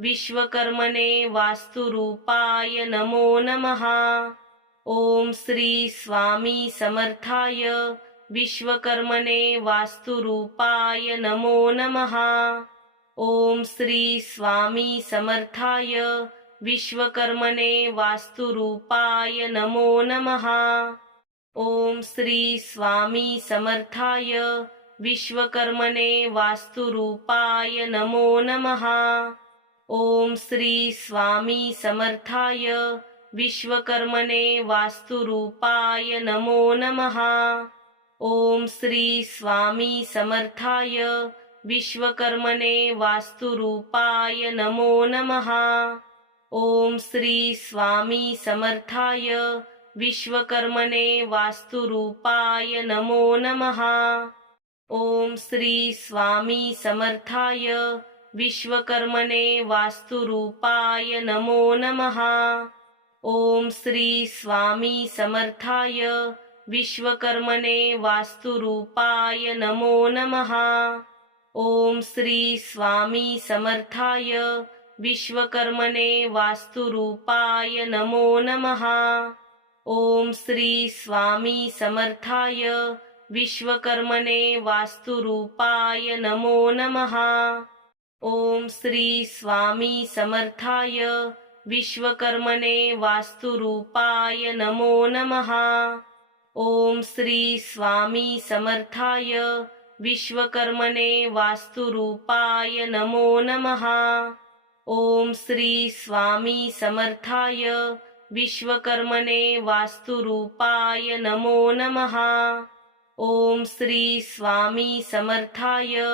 विश्वकर्मणे वास्तुरूपाय नमो नमः। ओम श्री स्वामी समर्थाय विश्वकर्मणे वास्तुरूपाय नमो नमः। ओम श्री स्वामी समर्थाय विश्वकर्मणे वास्तुरूपाय नमो नमः। ओम श्री स्वामी समर्थाय विश्वकर्मणे वास्तुरूपाय नमो नमः। ओम श्री स्वामी समर्थाय विश्वकर्मणे वास्तुरूपाय नमो नमः। ओम श्री स्वामी समर्थाय विश्वकर्मणे वास्तुरूपाय नमो नमः। ओम श्री स्वामी समर्थाय विश्वकर्मणे वास्तुरूपाय नमो नमः। ओम श्री स्वामी समर्थाय विश्वकर्मणे वास्तुरूपाय नमो नमः। ओम श्री स्वामी समर्थाय विश्वकर्मणे वास्तुरूपाय नमो नमः। ओम श्री स्वामी समर्थाय विश्वकर्मणे वास्तुरूपाय नमो नमः। ओम श्री स्वामी समर्थाय विश्वकर्मणे वास्तुरूपाय नमो नमः। ओम श्री स्वामी समर्थाय विश्वकर्मणे वास्तुरूपाय नमो नमः। ओम श्री स्वामी समर्थाय विश्वकर्मणे वास्तुरूपाय नमो नमः। ओम श्री स्वामी समर्थाय विश्वकर्मणे वास्तुरूपाय नमो नमः। ओम श्री स्वामी समर्थाय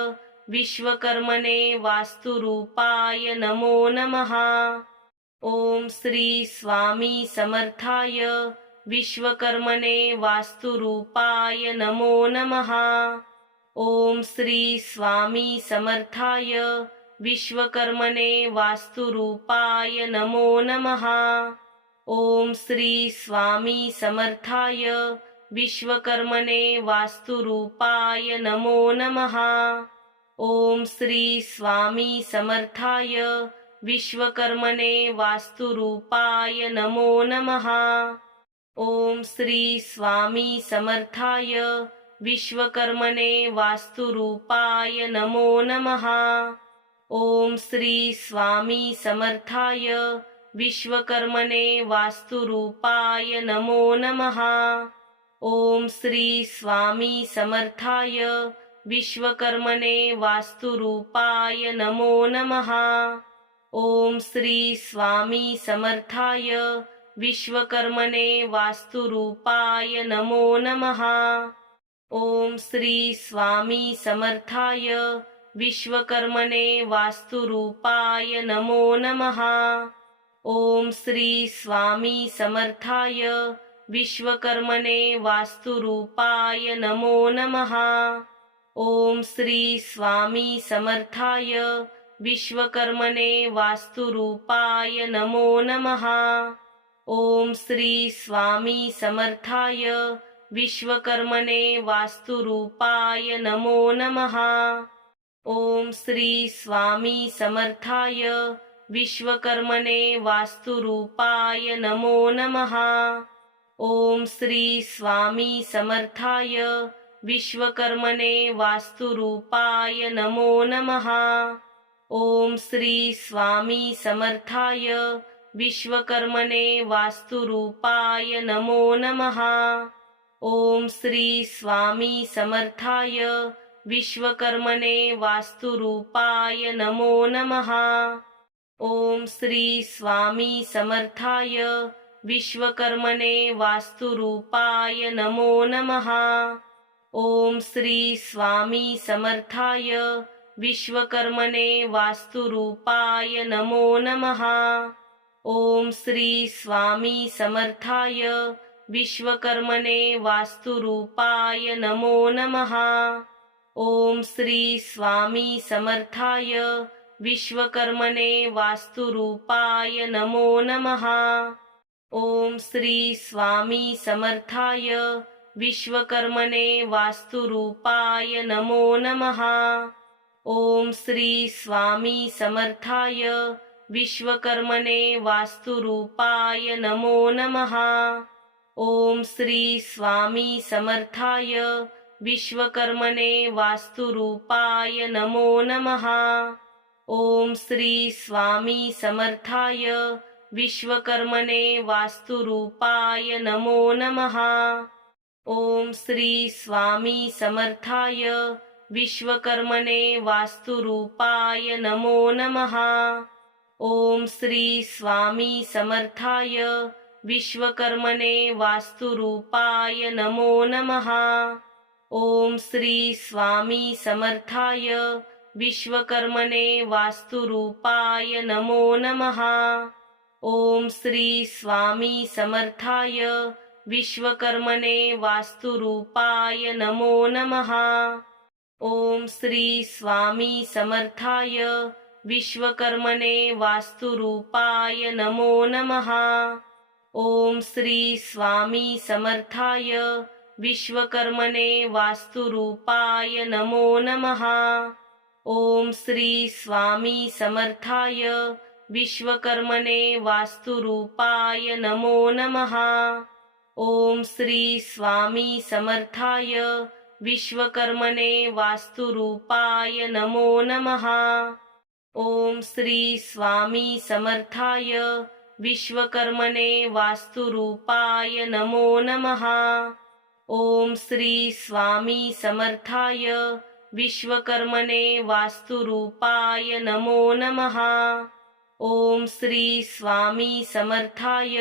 विश्वकर्मणे वास्तुरूपाय नमो नमः। ओम श्री स्वामी समर्थाय विश्वकर्मणे वास्तुरूपाय नमो नमः। ओम श्री स्वामी समर्थाय विश्वकर्मणे वास्तुरूपाय नमो नमः। ओम श्री स्वामी समर्थाय विश्वकर्मणे वास्तुरूपाय नमो नमः। ओम श्री स्वामी समर्थाय विश्वकर्मणे वास्तुरूपाय नमो नमः। ओम श्री स्वामी समर्थाय विश्वकर्मणे वास्तुरूपाय नमो नमः। ओम श्री स्वामी समर्थाय विश्वकर्मणे वास्तुरूपाय नमो नमः। ओम श्री स्वामी समर्थाय विश्वकर्मणे वास्तुरूपाय नमो नमः। ओम श्री स्वामी समर्थाय विश्वकर्मणे वास्तुरूपाय नमो नमः। ओम श्री स्वामी समर्थाय विश्वकर्मणे वास्तुरूपाय नमो नमः। ओम श्री स्वामी समर्थाय विश्वकर्मणे वास्तुरूपाय नमो नमः। ओम श्री स्वामी समर्थाय विश्वकर्मणे वास्तुरूपाय नमो नमः। ओम श्री स्वामी समर्थाय विश्वकर्मणे वास्तुरूपाय नमो नमः। ओम श्री स्वामी समर्थाय विश्वकर्मणे वास्तुरूपाय नमो नमः। ओम श्री स्वामी समर्थाय विश्वकर्मणे वास्तुरूपाय नमो नमः। ओम श्री स्वामी समर्थाय विश्वकर्मणे वास्तुरूपाय नमो नमः। ओम श्री स्वामी समर्थाय विश्वकर्मणे वास्तुरूपाय नमो नमः। ओम श्री स्वामी समर्थाय विश्वकर्मणे वास्तुरूपाय नमो नमः। ओम श्री स्वामी समर्थाय विश्वकर्मणे वास्तुरूपाय नमो नमः। ओम श्री स्वामी समर्थाय विश्वकर्मणे वास्तुरूपाय नमो नमः। ओम श्री स्वामी समर्थाय विश्वकर्मणे वास्तुरूपाय नमो नमः। ओम श्री स्वामी समर्थाय विश्वकर्मणे वास्तुरूपाय नमो नमः। ओम श्री स्वामी समर्थाय विश्वकर्मणे वास्तुरूपाय नमो नमः। ओम श्री स्वामी समर्थाय विश्वकर्मणे वास्तुरूपाय नमो नमः। ओम श्री स्वामी समर्थाय विश्वकर्मणे वास्तुरूपाय नमो नमः। ओम श्री स्वामी समर्थाय विश्वकर्मणे वास्तुरूपाय नमो नमः। ओम श्री स्वामी समर्थाय विश्वकर्मणे वास्तुरूपाय नमो नमः। ओम श्री स्वामी समर्थाय विश्वकर्मणे वास्तुरूपाय नमो नमः। ओम श्री स्वामी समर्थाय विश्वकर्मणे वास्तुरूपाय नमो नमः। ओम श्री स्वामी समर्थाय विश्वकर्मणे वास्तुरूपाय नमो नमः। ओम श्री स्वामी समर्थाय विश्वकर्मणे वास्तुरूपाय नमो नमः। ओम श्री स्वामी समर्थाय विश्वकर्मणे वास्तुरूपाय नमो नमः। ओम श्री स्वामी समर्थाय विश्वकर्मणे वास्तुरूपाय नमो नमः। ओम श्री स्वामी समर्थाय विश्वकर्मणे वास्तुरूपाय नमो नमः। ओम श्री स्वामी समर्थाय विश्वकर्मणे वास्तुरूपाय नमो नमः। ओम श्री स्वामी समर्थाय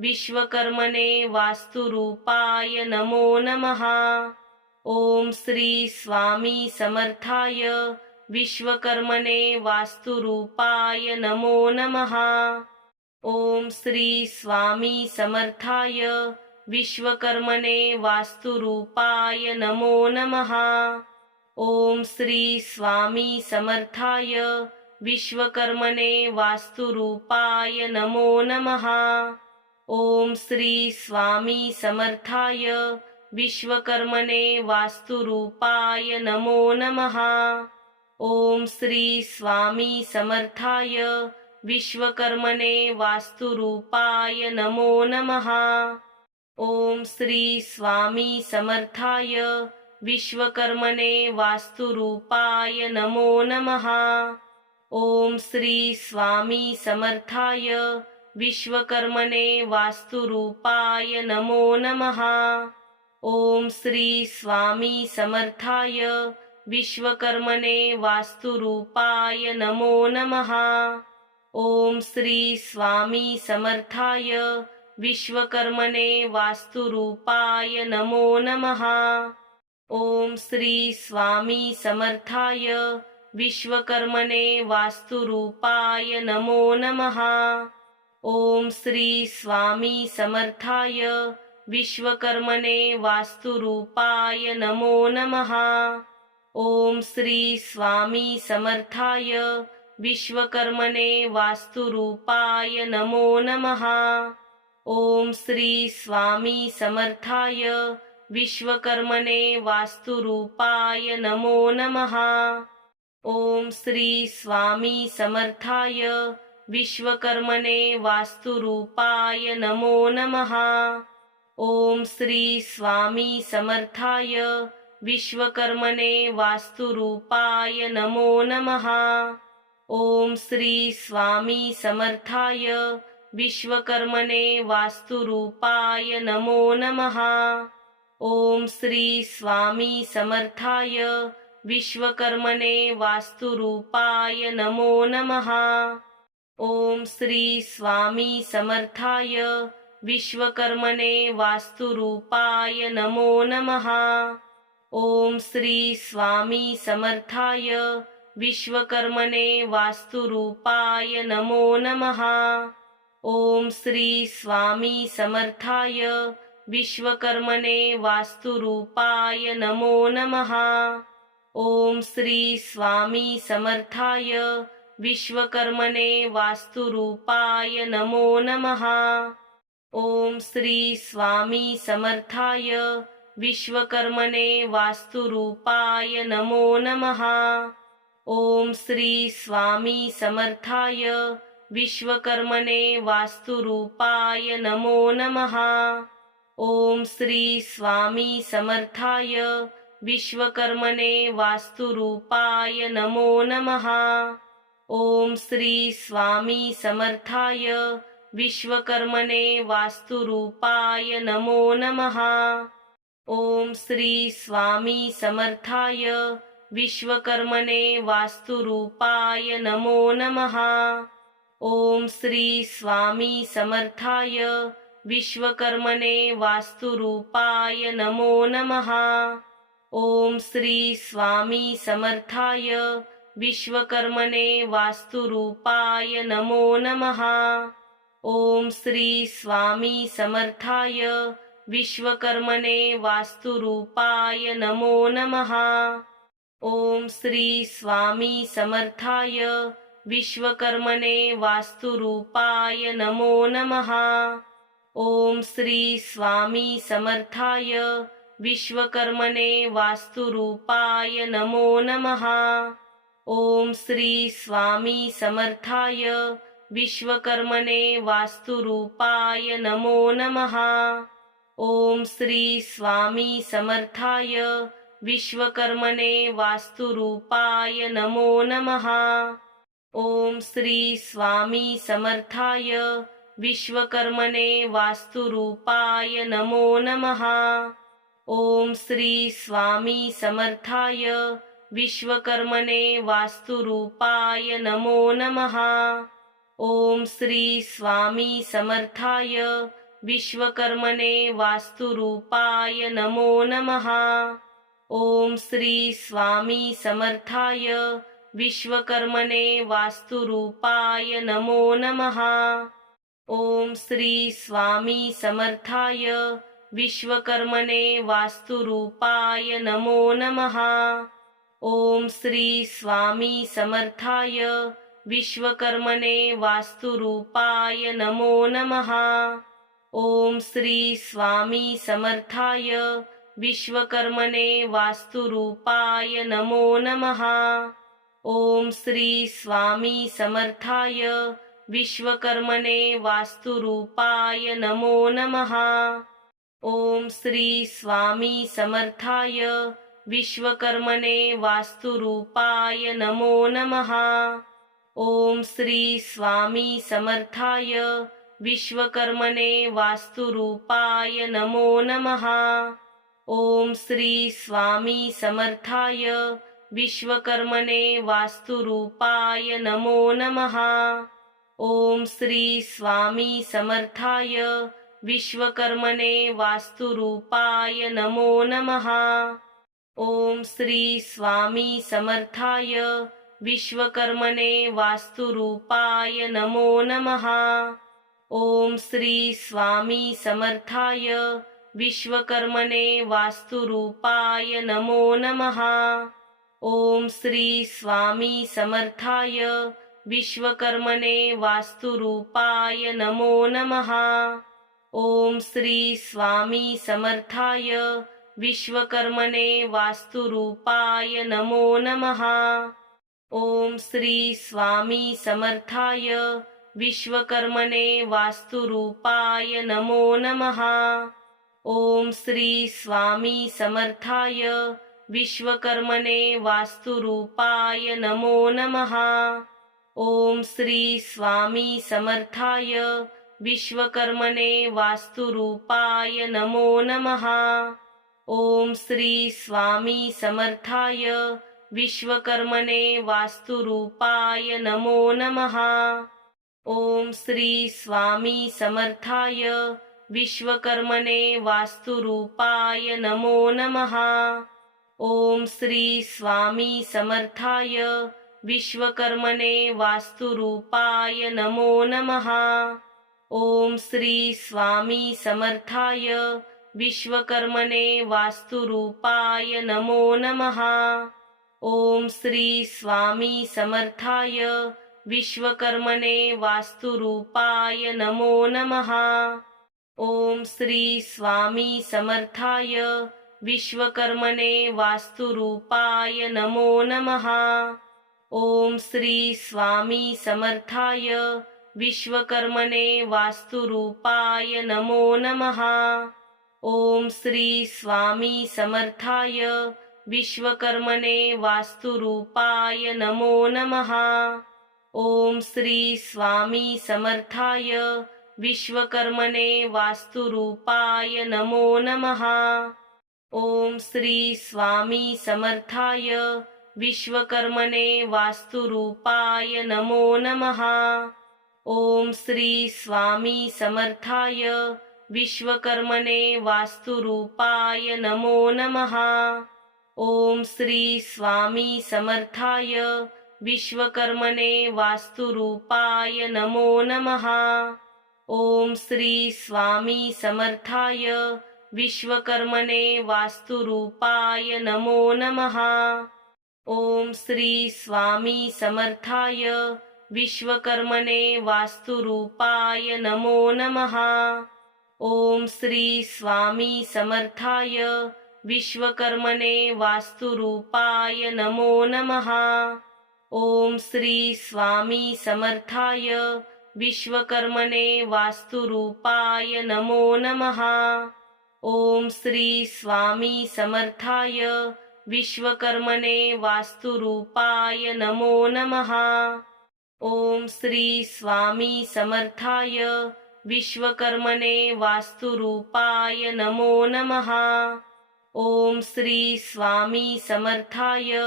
विश्वकर्मणे वास्तुरूपाय नमो नमः। ओम श्री स्वामी समर्थाय विश्वकर्मणे वास्तुरूपाय नमो नमः। ओम श्री स्वामी समर्थाय विश्वकर्मणे वास्तुरूपाय नमो नमः। ओम श्री स्वामी समर्थाय विश्वकर्मणे वास्तुरूपाय नमो नमः। ओम श्री स्वामी समर्थाय विश्वकर्मणे वास्तुरूपाय नमो नमः। ओम श्री स्वामी समर्थाय विश्वकर्मणे वास्तुरूपाय नमो नमः। ओम श्री स्वामी समर्थाय विश्वकर्मणे वास्तुरूपाय नमो नमः। ओम श्री स्वामी समर्थाय विश्वकर्मणे वास्तुरूपाय नमो नमः। ओम श्री स्वामी समर्थाय विश्वकर्मणे वास्तुरूपाय नमो नमः। ओम श्री स्वामी समर्थाय विश्वकर्मणे वास्तुरूपाय नमो नमः। ओम श्री स्वामी समर्थाय विश्वकर्मणे वास्तुरूपाय नमो नमः। ओम श्री स्वामी समर्थाय विश्वकर्मणे वास्तुरूपाय नमो नमः। ओम श्री स्वामी समर्थाय विश्वकर्मणे वास्तुरूपाय नमो नमः। ओम श्री स्वामी समर्थाय विश्वकर्मणे वास्तुरूपाय नमो नमः। ओम श्री स्वामी समर्थाय विश्वकर्मणे वास्तुरूपाय नमो नमः। ओम श्री स्वामी समर्थाय विश्वकर्मणे वास्तुरूपाय नमो नमः। ओम श्री स्वामी समर्थाय विश्वकर्मणे वास्तुरूपाय नमो नमः। ओम श्री स्वामी समर्थाय विश्वकर्मणे वास्तुरूपाय नमो नमः। ओम श्री स्वामी समर्थाय विश्वकर्मणे वास्तुरूपाय नमो नमः। ओम श्री स्वामी समर्थाय विश्वकर्मणे वास्तुरूपाय नमो नमः। ओम श्री स्वामी समर्थाय विश्वकर्मणे वास्तुरूपाय नमो नमः। ओम श्री स्वामी समर्थाय विश्वकर्मणे वास्तुरूपाय नमो नमः। ओम श्री स्वामी समर्थाय विश्वकर्मणे वास्तुरूपाय नमो नमः। ओम श्री स्वामी समर्थाय विश्वकर्मणे वास्तुरूपाय नमो नमः। ओम श्री स्वामी समर्थाय विश्वकर्मणे वास्तुरूपाय नमो नमः। ओम श्री स्वामी समर्थाय विश्वकर्मणे वास्तुरूपाय नमो नमः। ओम श्री स्वामी समर्थाय विश्वकर्मणे वास्तुरूपाय नमो नमः। ओम श्री स्वामी समर्थाय विश्वकर्मणे वास्तुरूपाय नमो नमः। ओम श्री स्वामी समर्थाय विश्वकर्मणे वास्तुरूपाय नमो नमः। ओम श्री स्वामी समर्थाय विश्वकर्मणे वास्तुरूपाय नमो नमः। ओम श्री स्वामी समर्थाय विश्वकर्मणे वास्तुरूपाय नमो नमः। ओम श्री स्वामी समर्थाय विश्वकर्मणे वास्तुरूपाय नमो नमः। ओम श्री स्वामी समर्थाय विश्वकर्मणे वास्तुरूपाय नमो नमः। ओम श्री स्वामी समर्थाय विश्वकर्मणे वास्तुरूपाय नमो नमः। ओम श्री स्वामी समर्थाय विश्वकर्मणे वास्तुरूपाय नमो नमः। ओम श्री स्वामी समर्थाय विश्वकर्मणे वास्तुरूपाय नमो नमः। ओम श्री स्वामी समर्थाय विश्वकर्मणे वास्तुरूपाय नमो नमः। ओम श्री स्वामी समर्थाय विश्वकर्मणे वास्तुरूपाय नमो नमः। ओम श्री स्वामी समर्थाय विश्वकर्मणे वास्तुरूपाय नमो नमः। ओम श्री स्वामी समर्थाय विश्वकर्मणे वास्तुरूपाय नमो नमः। ओम श्री स्वामी समर्थाय विश्वकर्मणे वास्तुरूपाय नमो नमः। ओम श्री स्वामी समर्थाय विश्वकर्मणे वास्तुरूपाय नमो नमः। ओम श्री स्वामी समर्थाय विश्वकर्मणे वास्तुरूपाय नमो नमः। ओम श्री स्वामी समर्थाय विश्वकर्मणे वास्तुरूपाय नमो नमः। ओम श्री स्वामी समर्थाय विश्वकर्मणे वास्तुरूपाय नमो नमः। ओम श्री स्वामी समर्थाय विश्वकर्मणे वास्तुरूपाय नमो नमः। ओम श्री स्वामी समर्थाय विश्वकर्मणे वास्तुरूपाय नमो नमः। ओम श्री स्वामी समर्थाय विश्वकर्मणे वास्तुरूपाय नमो नमः। ओम श्री स्वामी समर्थाय विश्वकर्मणे वास्तुरूपाय नमो नमः। ओम श्री स्वामी समर्थाय विश्वकर्मणे वास्तुरूपाय नमो नमः। ओम श्री स्वामी समर्थाय विश्वकर्मणे वास्तुरूपाय नमो नमः। ओम श्री स्वामी समर्थाय विश्वकर्मणे वास्तुरूपाय नमो नमः। ओम श्री स्वामी समर्थाय विश्वकर्मणे वास्तुरूपाय नमो नमः। ओम श्री स्वामी समर्थाय विश्वकर्मणे वास्तुरूपाय नमो नमः। ओम श्री स्वामी समर्थाय विश्वकर्मणे वास्तुरूपाय नमो नमः। ओम श्री स्वामी समर्थाय विश्वकर्मणे वास्तुरूपाय नमो नमः। ओम श्री स्वामी समर्थाय विश्वकर्मणे वास्तुरूपाय नमो नमः। ओम श्री स्वामी समर्थाय विश्वकर्मणे वास्तुरूपाय नमो नमः। ओम श्री स्वामी समर्थाय विश्वकर्मणे वास्तुरूपाय नमो नमः। ओम श्री स्वामी समर्थाय विश्वकर्मणे वास्तुरूपाय नमो नमः। ओम श्री स्वामी समर्थाय विश्वकर्मणे वास्तुरूपाय नमो नमः। ओम श्री स्वामी समर्थाय विश्वकर्मणे वास्तुरूपाय नमो नमः। ओम श्री स्वामी समर्थाय विश्वकर्मणे वास्तुरूपाय नमो नमः। ओम श्री स्वामी समर्थाय विश्वकर्मणे वास्तुरूपाय नमो नमः। ओम श्री स्वामी समर्थाय विश्वकर्मणे वास्तुरूपाय नमो नमः। ओम श्री स्वामी समर्थाय विश्वकर्मणे वास्तुरूपाय नमो नमः। ओम श्री स्वामी समर्थाय विश्वकर्मणे वास्तुरूपाय नमो नमः। ओम श्री स्वामी समर्थाय विश्वकर्मणे वास्तुरूपाय नमो नमः। ओम श्री स्वामी समर्थाय विश्वकर्मणे वास्तुरूपाय नमो नमः। ओम श्री स्वामी समर्थाय विश्वकर्मणे वास्तुरूपाय नमो नमः। ओम श्री स्वामी समर्थाय विश्वकर्मणे वास्तुरूपाय नमो नमः। ओम श्री स्वामी समर्थाय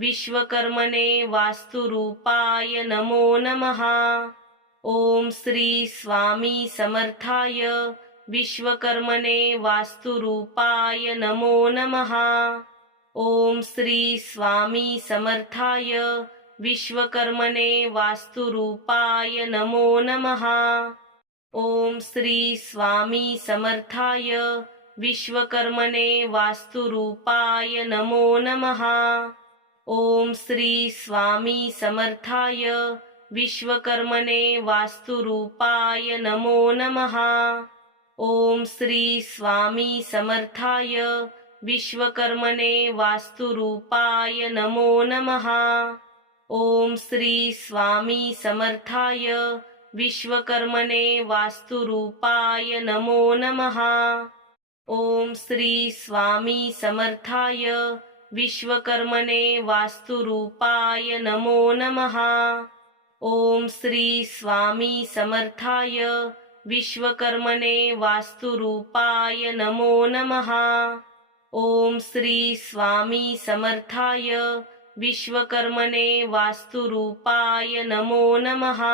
विश्वकर्मणे वास्तुरूपाय नमो नमः। ओम श्री स्वामी समर्थाय विश्वकर्मणे वास्तुरूपाय नमो नमः। ओम श्री स्वामी समर्थाय विश्वकर्मणे वास्तुरूपाय नमो नमः। ओम श्री स्वामी समर्थाय विश्वकर्मणे वास्तुरूपाय नमो नमः। ओम श्री स्वामी समर्थाय विश्वकर्मणे वास्तुरूपाय नमो नमः। ओम श्री स्वामी समर्थाय विश्वकर्मणे वास्तुरूपाय नमो नमः। ओम श्री स्वामी समर्थाय विश्वकर्मणे वास्तुरूपाय नमो नमः। ओम श्री स्वामी समर्थाय विश्वकर्मणे वास्तुरूपाय नमो नमः। ओम श्री स्वामी समर्थाय विश्वकर्मणे वास्तुरूपाय नमो नमः। ओम श्री स्वामी समर्थाय विश्वकर्मणे वास्तुरूपाय नमो नमः।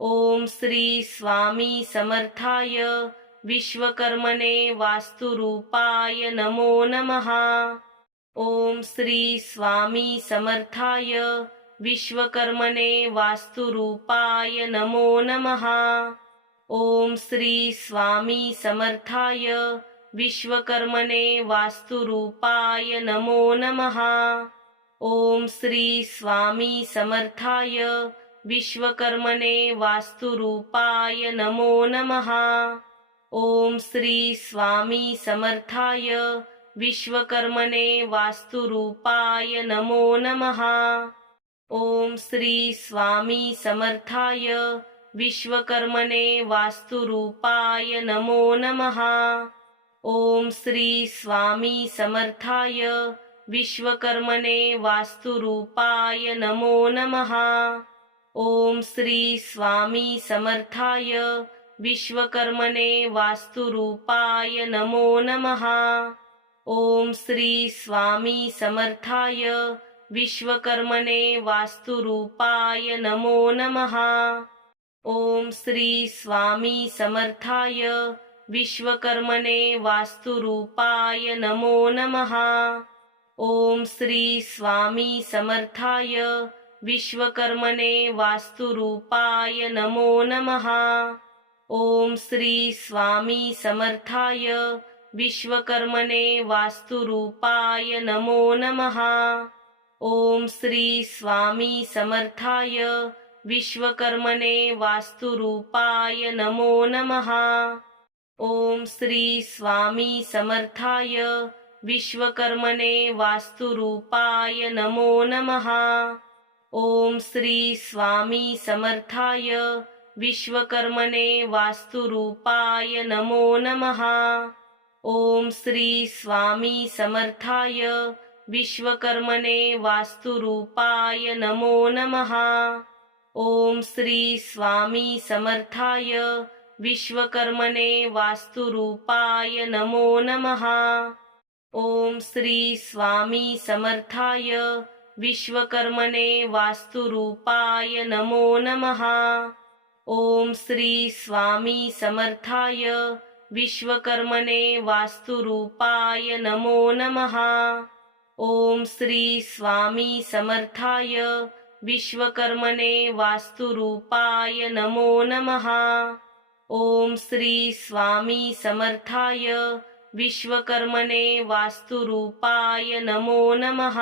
ओम श्री स्वामी समर्थाय विश्वकर्मणे वास्तुरूपाय नमो नमः। ओम श्री स्वामी समर्थाय विश्वकर्मणे वास्तुरूपाय नमो नमः। ओम श्री स्वामी समर्थाय विश्वकर्मणे वास्तुरूपाय नमो नमः। ओम श्री स्वामी समर्थाय विश्वकर्मणे वास्तुरूपाय नमो नमः। ओम श्री स्वामी समर्थाय विश्वकर्मणे वास्तुरूपाय नमो नमः। ओम श्री स्वामी समर्थाय विश्वकर्मणे वास्तुरूपाय नमो नमः। ओम श्री स्वामी समर्थाय विश्वकर्मणे वास्तुरूपाय नमो नमः। ओम श्री स्वामी समर्थाय विश्वकर्मणे वास्तुरूपाय नमो नमः। ओम श्री स्वामी समर्थाय विश्वकर्मणे वास्तुरूपाय नमो नमः। ओम श्री स्वामी समर्थाय विश्वकर्मणे वास्तुरूपाय नमो नमः। ओम श्री स्वामी समर्थाय विश्वकर्मणे वास्तुरूपाय नमो नमः। ओम श्री स्वामी समर्थाय विश्वकर्मणे वास्तुरूपाय नमो नमः। ओम श्री स्वामी समर्थाय विश्वकर्मणे वास्तुरूपाय नमो नमः। ओम श्री स्वामी समर्थाय विश्वकर्मणे वास्तुरूपाय नमो नमः। ओम श्री स्वामी समर्थाय विश्वकर्मणे वास्तुरूपाय नमो नमः। ओम श्री स्वामी समर्थाय विश्वकर्मणे वास्तुरूपाय नमो नमः। ओम श्री स्वामी समर्थाय विश्वकर्मणे वास्तुरूपाय नमो नमः। ओम श्री स्वामी समर्थाय विश्वकर्मणे वास्तुरूपाय नमो नमः। ओम श्री स्वामी समर्थाय विश्वकर्मणे वास्तुरूपाय नमो नमः। ओम श्री स्वामी समर्थाय विश्वकर्मणे वास्तुरूपाय नमो नमः। ओम श्री स्वामी समर्थाय विश्वकर्मणे वास्तुरूपाय नमो नमः।